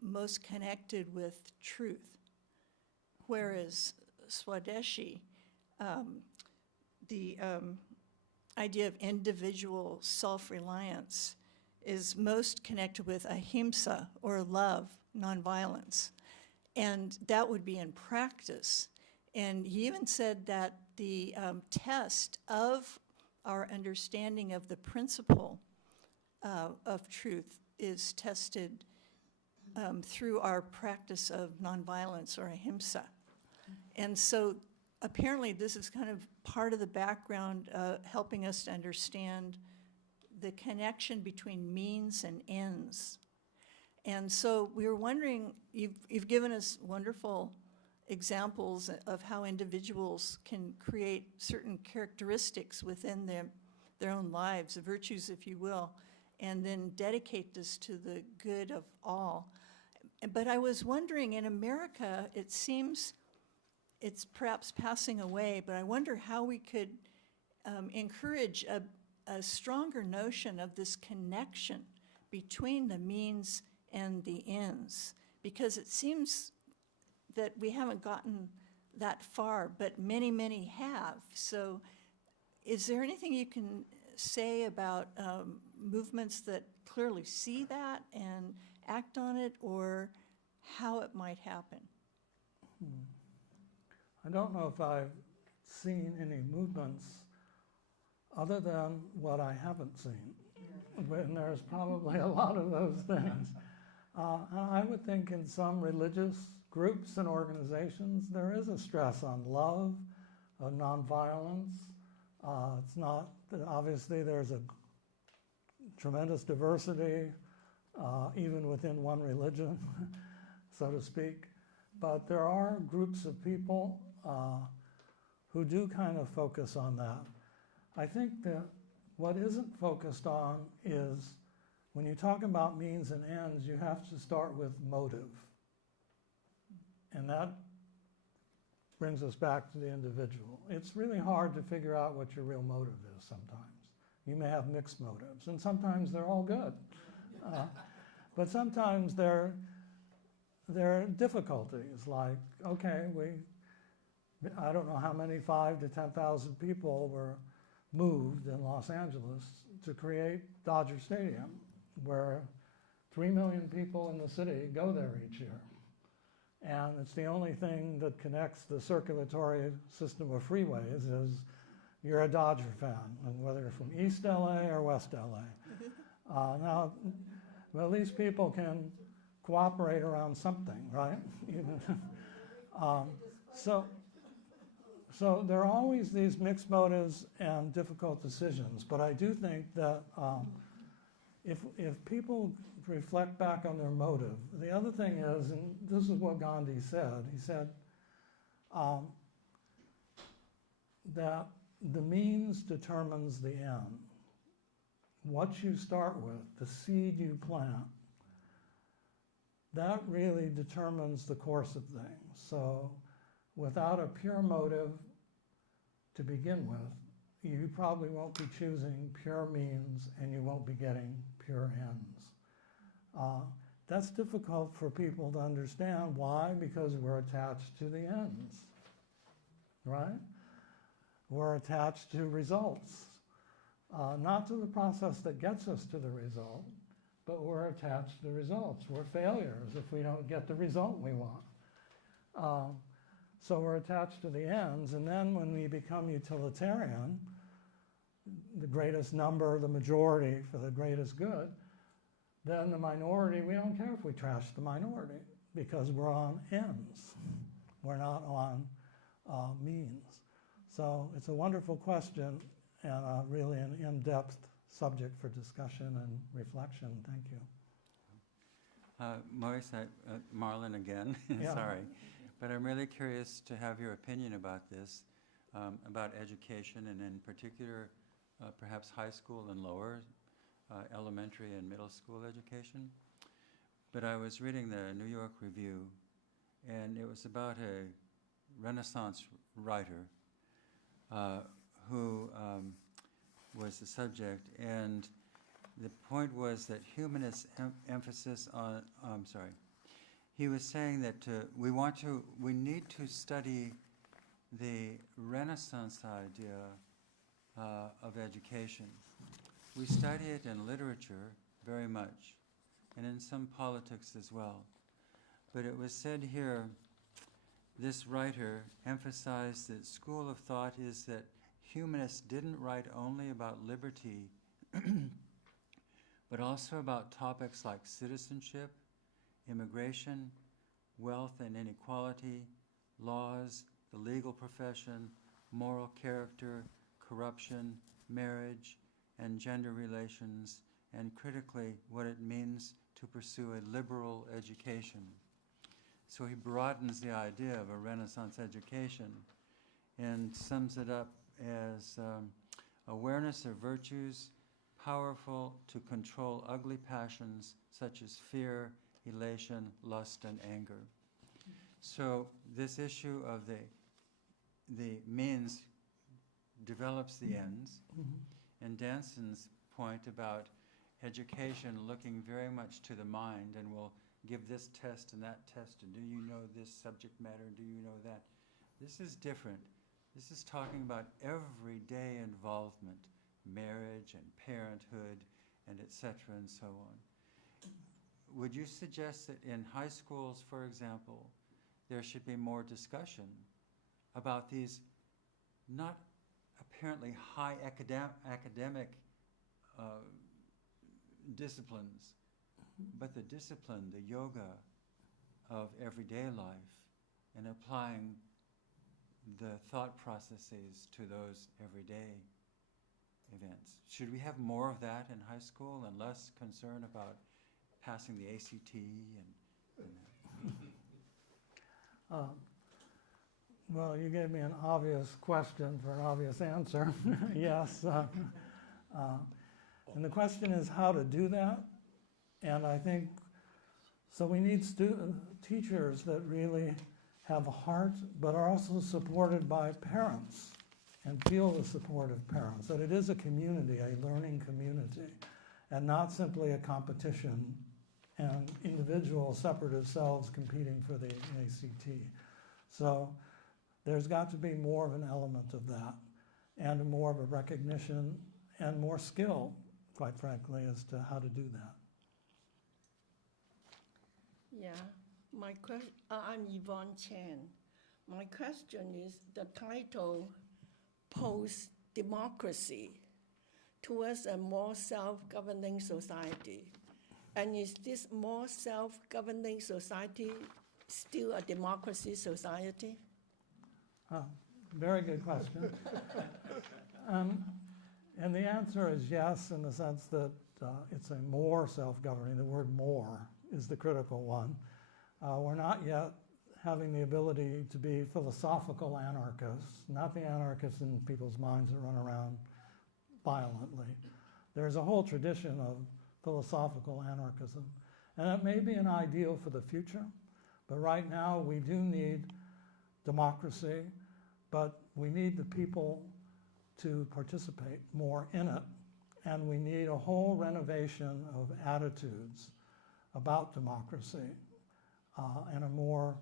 most connected with truth, whereas Swadeshi, the idea of individual self-reliance, is most connected with ahimsa, or love, nonviolence. And that would be in practice. And he even said that the test of our understanding of the principle of truth is tested through our practice of nonviolence, or ahimsa. And so apparently this is kind of part of the background helping us to understand the connection between means and ends. And so we were wondering, you've given us wonderful examples of how individuals can create certain characteristics within their own lives, virtues, if you will, and then dedicate this to the good of all. But I was wondering, in America, it seems it's perhaps passing away, but I wonder how we could encourage a stronger notion of this connection between the means and the ends, because it seems that we haven't gotten that far, but many, many have. So is there anything you can say about movements that clearly see that and act on it, or how it might happen? I don't know if I've seen any movements other than what I haven't seen. And there's probably a lot of those things. I would think in some religious groups and organizations, there is a stress on love, on nonviolence. It's not, obviously there's a tremendous diversity, even within one religion, so to speak. But there are groups of people who do kind of focus on that. I think that what isn't focused on is, when you talk about means and ends, you have to start with motive. And that brings us back to the individual. It's really hard to figure out what your real motive is sometimes. You may have mixed motives, and sometimes they're all good. But sometimes there are difficulties, like, okay, I don't know how many 5,000 to 10,000 people were moved in Los Angeles to create Dodger Stadium, where 3 million people in the city go there each year. And it's the only thing that connects the circulatory system of freeways is you're a Dodger fan, and whether you're from East LA or West LA. Now, well, these people can cooperate around something, right? So there are always these mixed motives and difficult decisions, but I do think that if people reflect back on their motive, the other thing is, and this is what Gandhi said, he said, that the means determines the end. What you start with, the seed you plant, that really determines the course of things. So without a pure motive to begin with, you probably won't be choosing pure means and you won't be getting pure ends. That's difficult for people to understand. Why? Because we're attached to the ends, right? We're attached to results, not to the process that gets us to the result, but we're attached to the results. We're failures if we don't get the result we want. So we're attached to the ends, and then when we become utilitarian, the greatest number, the majority for the greatest good, then the minority, we don't care if we trash the minority because we're on ends. We're not on means. So it's a wonderful question and really an in-depth subject for discussion and reflection. Thank you. Maurice, Marlon again, Yeah. sorry. But I'm really curious to have your opinion about this, about education, and in particular, perhaps high school and lower, elementary and middle school education. But I was reading the New York Review, and it was about a Renaissance writer who was the subject, and the point was that humanist emphasis on, he was saying that we need to study the Renaissance idea of education. We study it in literature very much, and in some politics as well. But it was said here, this writer emphasized that school of thought is that humanists didn't write only about liberty, but also about topics like citizenship, immigration, wealth and inequality, laws, the legal profession, moral character, corruption, marriage, and gender relations, and critically, what it means to pursue a liberal education. So he broadens the idea of a Renaissance education and sums it up as awareness of virtues powerful to control ugly passions such as fear, elation, lust, and anger. So this issue of the means develops the ends, and Danson's point about education looking very much to the mind, and will give this test and that test, and do you know this subject matter, and do you know that? This is different. This is talking about everyday involvement, marriage and parenthood, and etc. and so on. Would you suggest that in high schools, for example, there should be more discussion about these not apparently high academic disciplines, but the discipline, the yoga of everyday life, and applying the thought processes to those everyday events? Should we have more of that in high school and less concern about passing the ACT and that? Well, you gave me an obvious question for an obvious answer. Yes. And the question is how to do that. And I think, so we need teachers that really have a heart, but are also supported by parents and feel the support of parents, that it is a community, a learning community, and not simply a competition and individual separative selves competing for the ACT. So there's got to be more of an element of that, and more of a recognition and more skill, quite frankly, as to how to do that. Yeah, I'm Yvonne Chen. My question is the title, Post-Democracy Towards a More Self-Governing Society. And is this more self-governing society still a democracy society? Very good question. And the answer is yes, in the sense that it's a more self-governing. The word more is the critical one. We're not yet having the ability to be philosophical anarchists, not the anarchists in people's minds that run around violently. There's a whole tradition of philosophical anarchism, and that may be an ideal for the future, but right now we do need democracy, but we need the people to participate more in it, and we need a whole renovation of attitudes about democracy, and a more,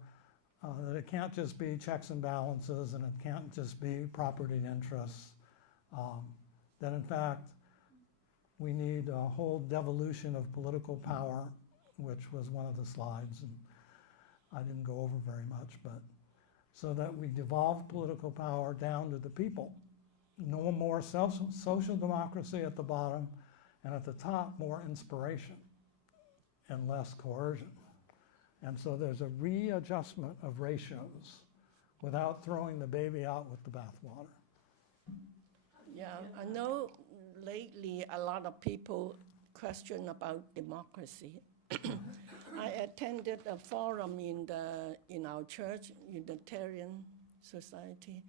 that it can't just be checks and balances, and it can't just be property interests, that in fact we need a whole devolution of political power, which was one of the slides, and I didn't go over very much, but so that we devolve political power down to the people. No more social democracy at the bottom, and at the top, more inspiration and less coercion. And so there's a readjustment of ratios without throwing the baby out with the bathwater. Yeah, I know lately a lot of people question about democracy. I attended a forum in our church, Unitarian Society,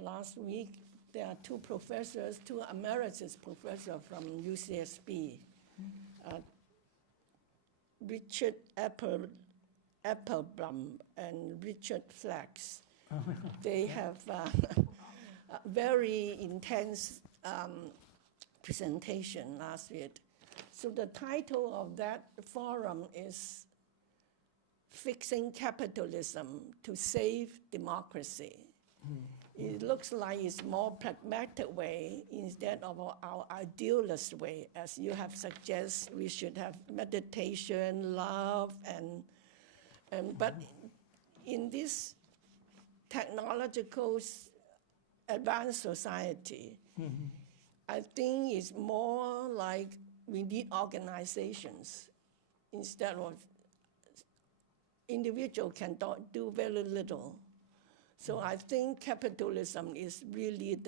last week. There are two professors, two emeritus professors from UCSB, Richard Appleblum and Richard Flax. They have a very intense presentation last week. So the title of that forum is Fixing Capitalism to Save Democracy. It looks like it's more pragmatic way instead of our idealist way. As you have suggested, we should have meditation, love, but in this technological advanced society, I think it's more like we need organizations instead of individual can do very little. So I think capitalism is really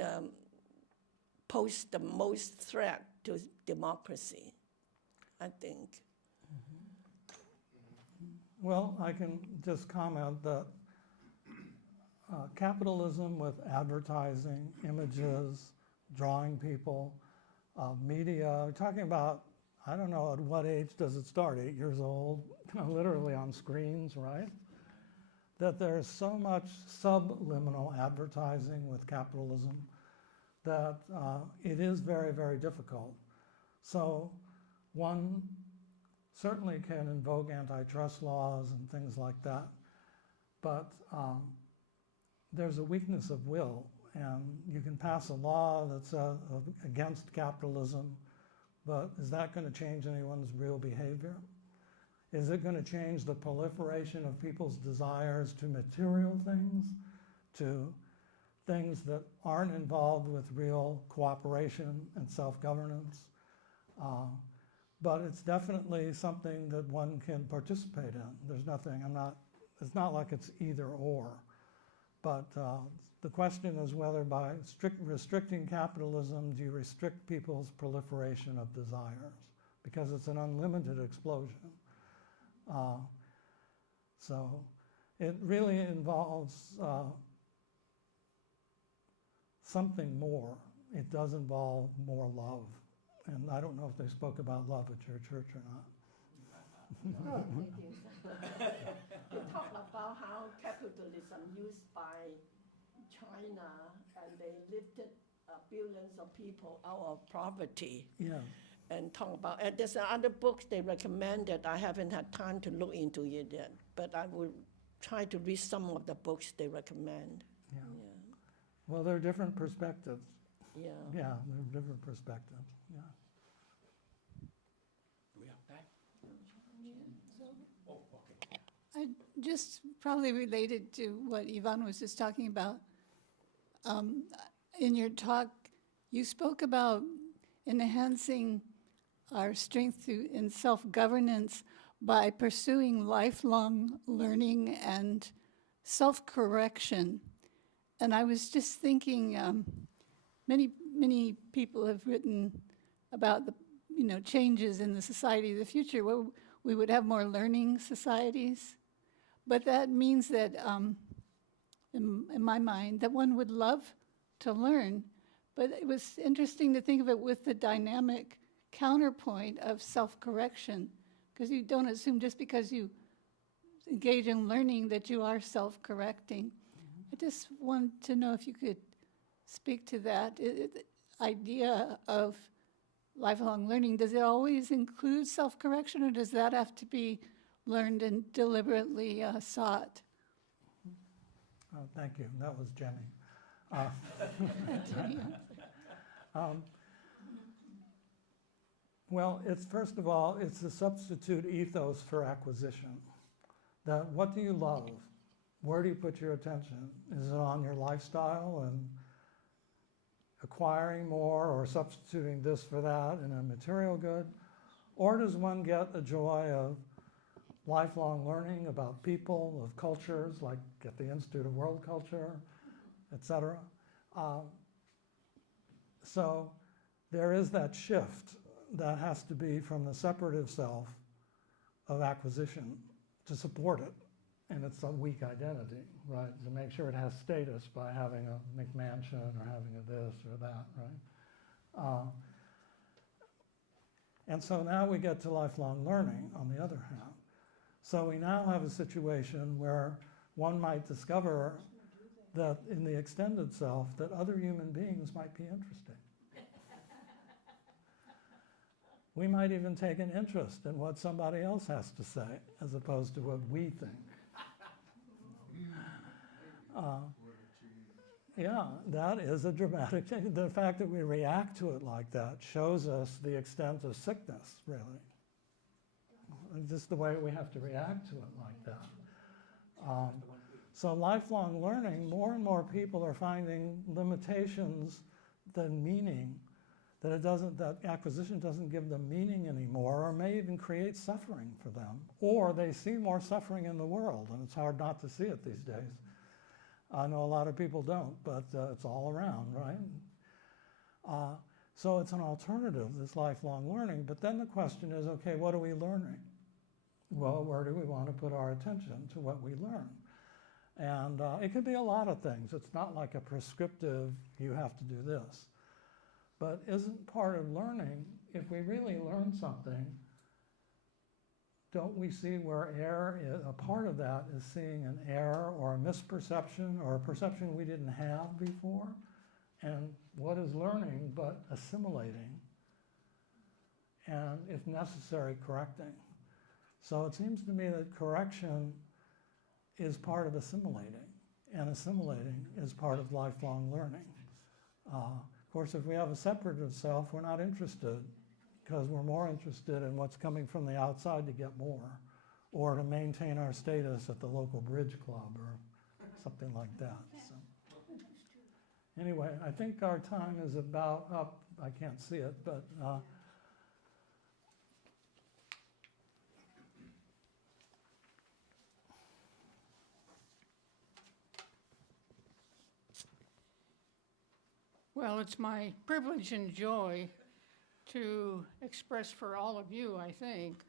pose the most threat to democracy, I think. Well, I can just comment that capitalism with advertising, images, drawing people, media, we're talking about, I don't know, at what age does it start? 8 years old, literally on screens, right? That there's so much subliminal advertising with capitalism that it is very, very difficult. So one certainly can invoke antitrust laws and things like that, but there's a weakness of will, and you can pass a law that's against capitalism, but is that going to change anyone's real behavior? Is it going to change the proliferation of people's desires to material things, to things that aren't involved with real cooperation and self-governance? But it's definitely something that one can participate in. There's nothing, it's not like it's either or. But the question is whether by restricting capitalism, do you restrict people's proliferation of desires? Because it's an unlimited explosion. So it really involves something more. It does involve more love. And I don't know if they spoke about love at your church or not. They talk about how capitalism used by China, and they lifted billions of people out of poverty. Yeah. And talk about, and there's other books they recommended. I haven't had time to look into it yet, but I will try to read some of the books they recommend. Yeah. Well, there are different perspectives. Yeah. Yeah, there are different perspectives. Yeah. Do we have time? I just probably related to what Yvonne was just talking about. In your talk, you spoke about enhancing our strength in self-governance by pursuing lifelong learning and self-correction. And I was just thinking, many people have written about the changes in the society of the future, where we would have more learning societies. But that means that, in my mind, that one would love to learn. But it was interesting to think of it with the dynamic counterpoint of self-correction, because you don't assume just because you engage in learning that you are self-correcting. I just want to know if you could speak to that idea of lifelong learning. Does it always include self-correction, or does that have to be learned and deliberately sought? Thank you. That was Jenny. Well, it's first of all, it's a substitute ethos for acquisition. That what do you love? Where do you put your attention? Is it on your lifestyle and acquiring more or substituting this for that in a material good? Or does one get the joy of lifelong learning about people, of cultures, like at the Institute of World Culture, etc.? So there is that shift that has to be from the separative self of acquisition to support it. And it's a weak identity, right? To make sure it has status by having a McMansion or having a this or that, right? And so now we get to lifelong learning, on the other hand. So we now have a situation where one might discover that in the extended self, that other human beings might be interesting. We might even take an interest in what somebody else has to say, as opposed to what we think. Yeah, that is a dramatic change. The fact that we react to it like that shows us the extent of sickness, really. Just the way we have to react to it like that. So lifelong learning, more and more people are finding limitations than meaning, that acquisition doesn't give them meaning anymore, or may even create suffering for them. Or they see more suffering in the world, and it's hard not to see it these days. I know a lot of people don't, but it's all around, right? So it's an alternative, this lifelong learning. But then the question is, okay, what are we learning? Well, where do we want to put our attention to what we learn? And it could be a lot of things. It's not like a prescriptive, you have to do this. But isn't part of learning, if we really learn something, don't we see where error is? A part of that is seeing an error or a misperception or a perception we didn't have before. And what is learning but assimilating and, if necessary, correcting? So it seems to me that correction is part of assimilating, and assimilating is part of lifelong learning. Of course, if we have a separative self, we're not interested, because we're more interested in what's coming from the outside to get more, or to maintain our status at the local bridge club or something like that. So. Anyway, I think our time is about up. I can't see it, but Well, it's my privilege and joy to express for all of you, I think,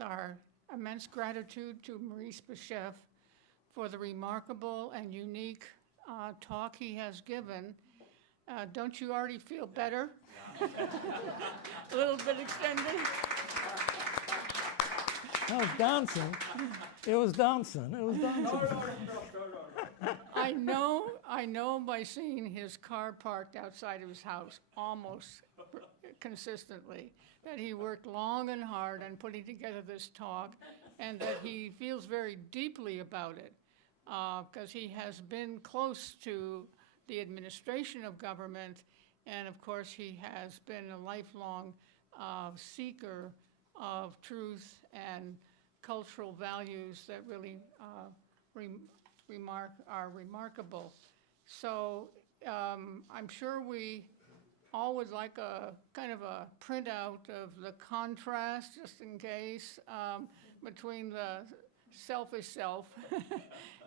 our immense gratitude to Maurice BISHEFF for the remarkable and unique talk he has given. Don't you already feel better? A little bit extended. that was dancing. It was dancing. It was dancing. I know by seeing his car parked outside of his house almost consistently that he worked long and hard on putting together this talk, and that he feels very deeply about it, because he has been close to the administration of government, and of course he has been a lifelong seeker of truth and cultural values that really are remarkable. So I'm sure we all would like a kind of a printout of the contrast, just in case, between the selfish self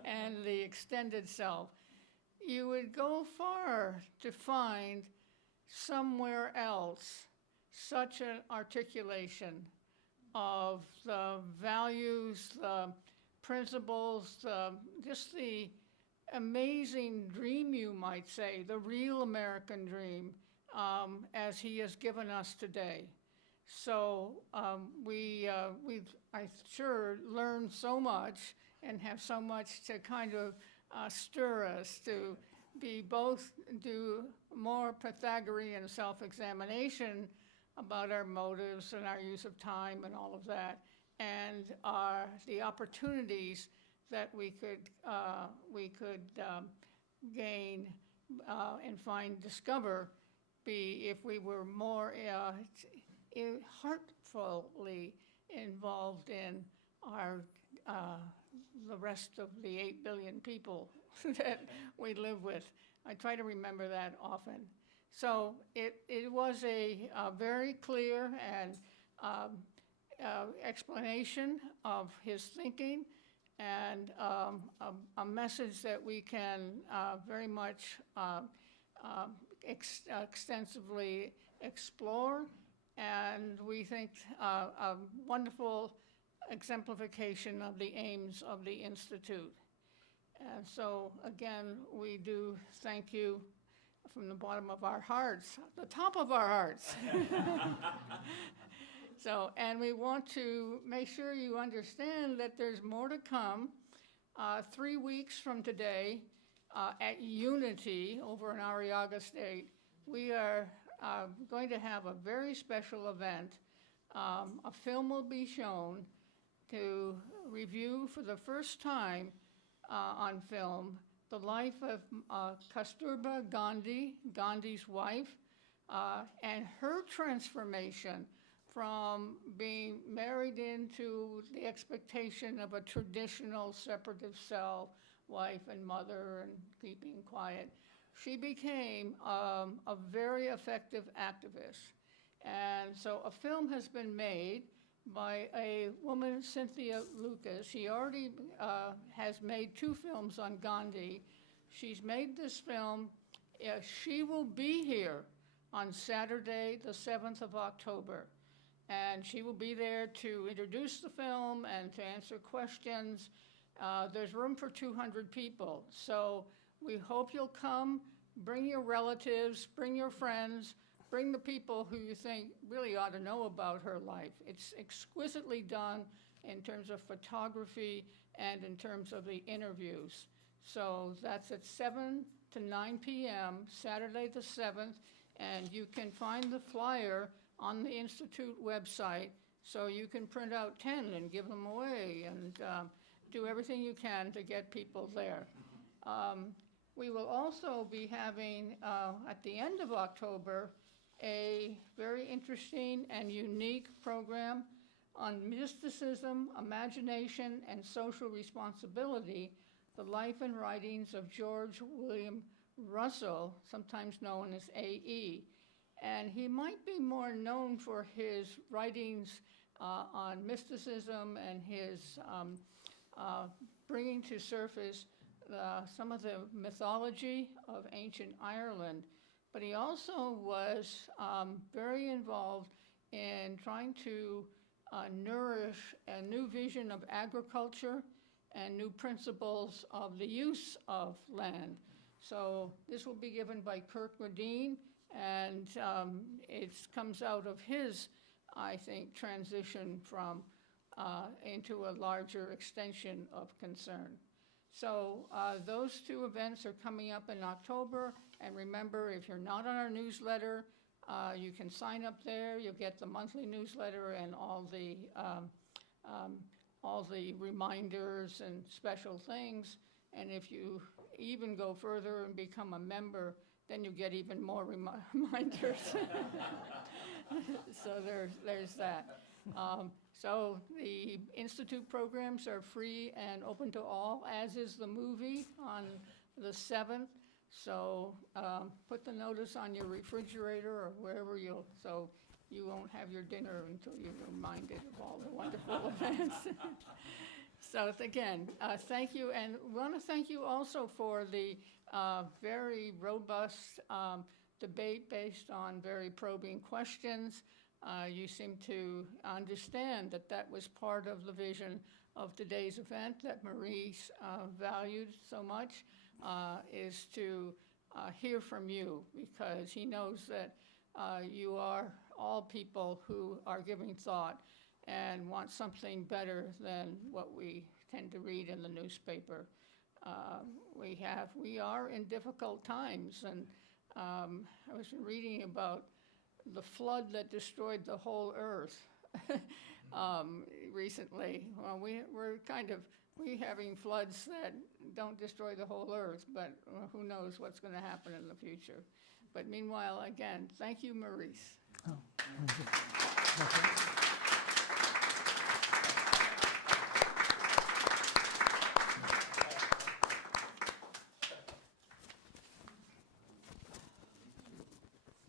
and the extended self. You would go far to find somewhere else such an articulation of the values, the principles, just the amazing dream, you might say, the real American dream, as he has given us today. So we've, I sure, learned so much and have so much to kind of stir us to be both do more Pythagorean self-examination about our motives and our use of time and all of that, and the opportunities that we could gain and discover, if we were more heartfully involved in our the rest of the 8 billion people that we live with. I try to remember that often. So it was a very clear and explanation of his thinking, and a message that we can very much extensively explore, and we think a wonderful exemplification of the aims of the Institute. And so again, we do thank you from the bottom of our hearts, the top of our hearts. So, and we want to make sure you understand that there's more to come. 3 weeks from today, at Unity over in Arriaga State, we are going to have a very special event. A film will be shown to review for the first time on film the life of Kasturba Gandhi, Gandhi's wife, and her transformation from being married into the expectation of a traditional separative self, wife and mother and keeping quiet. She became a very effective activist. And so a film has been made by a woman, Cynthia Lucas. She already has made 2 films on Gandhi. She's made this film. She will be here on Saturday, the 7th of October. And she will be there to introduce the film and to answer questions. There's room for 200 people. So we hope you'll come, bring your relatives, bring your friends, bring the people who you think really ought to know about her life. It's exquisitely done in terms of photography and in terms of the interviews. So that's at 7 to 9 p.m., Saturday the 7th, and you can find the flyer on the Institute website, so you can print out 10 and give them away and do everything you can to get people there. We will also be having, at the end of October, a very interesting and unique program on mysticism, imagination, and social responsibility, the life and writings of George William Russell, sometimes known as A.E. And he might be more known for his writings on mysticism and his bringing to surface some of the mythology of ancient Ireland. But he also was very involved in trying to nourish a new vision of agriculture and new principles of the use of land. So this will be given by Kirk Radine, and it comes out of his, I think, transition from into a larger extension of concern. So those 2 events are coming up in October, and remember, if you're not on our newsletter, you can sign up there. You'll get the monthly newsletter and all the reminders and special things. And if you even go further and become a member, then you get even more reminders. So there's that. So the Institute programs are free and open to all, as is the movie on the 7th. So put the notice on your refrigerator or wherever so you won't have your dinner until you're reminded of all the wonderful events. So again, thank you, and we want to thank you also for the very robust debate based on very probing questions. You seem to understand that that was part of the vision of today's event that Maurice valued so much is to hear from you, because he knows that you are all people who are giving thought and want something better than what we tend to read in the newspaper. We are in difficult times, and I was reading about the flood that destroyed the whole earth recently. Well, we're having floods that don't destroy the whole earth, but who knows what's going to happen in the future. But meanwhile, again, thank you, Maurice. Oh, thank you.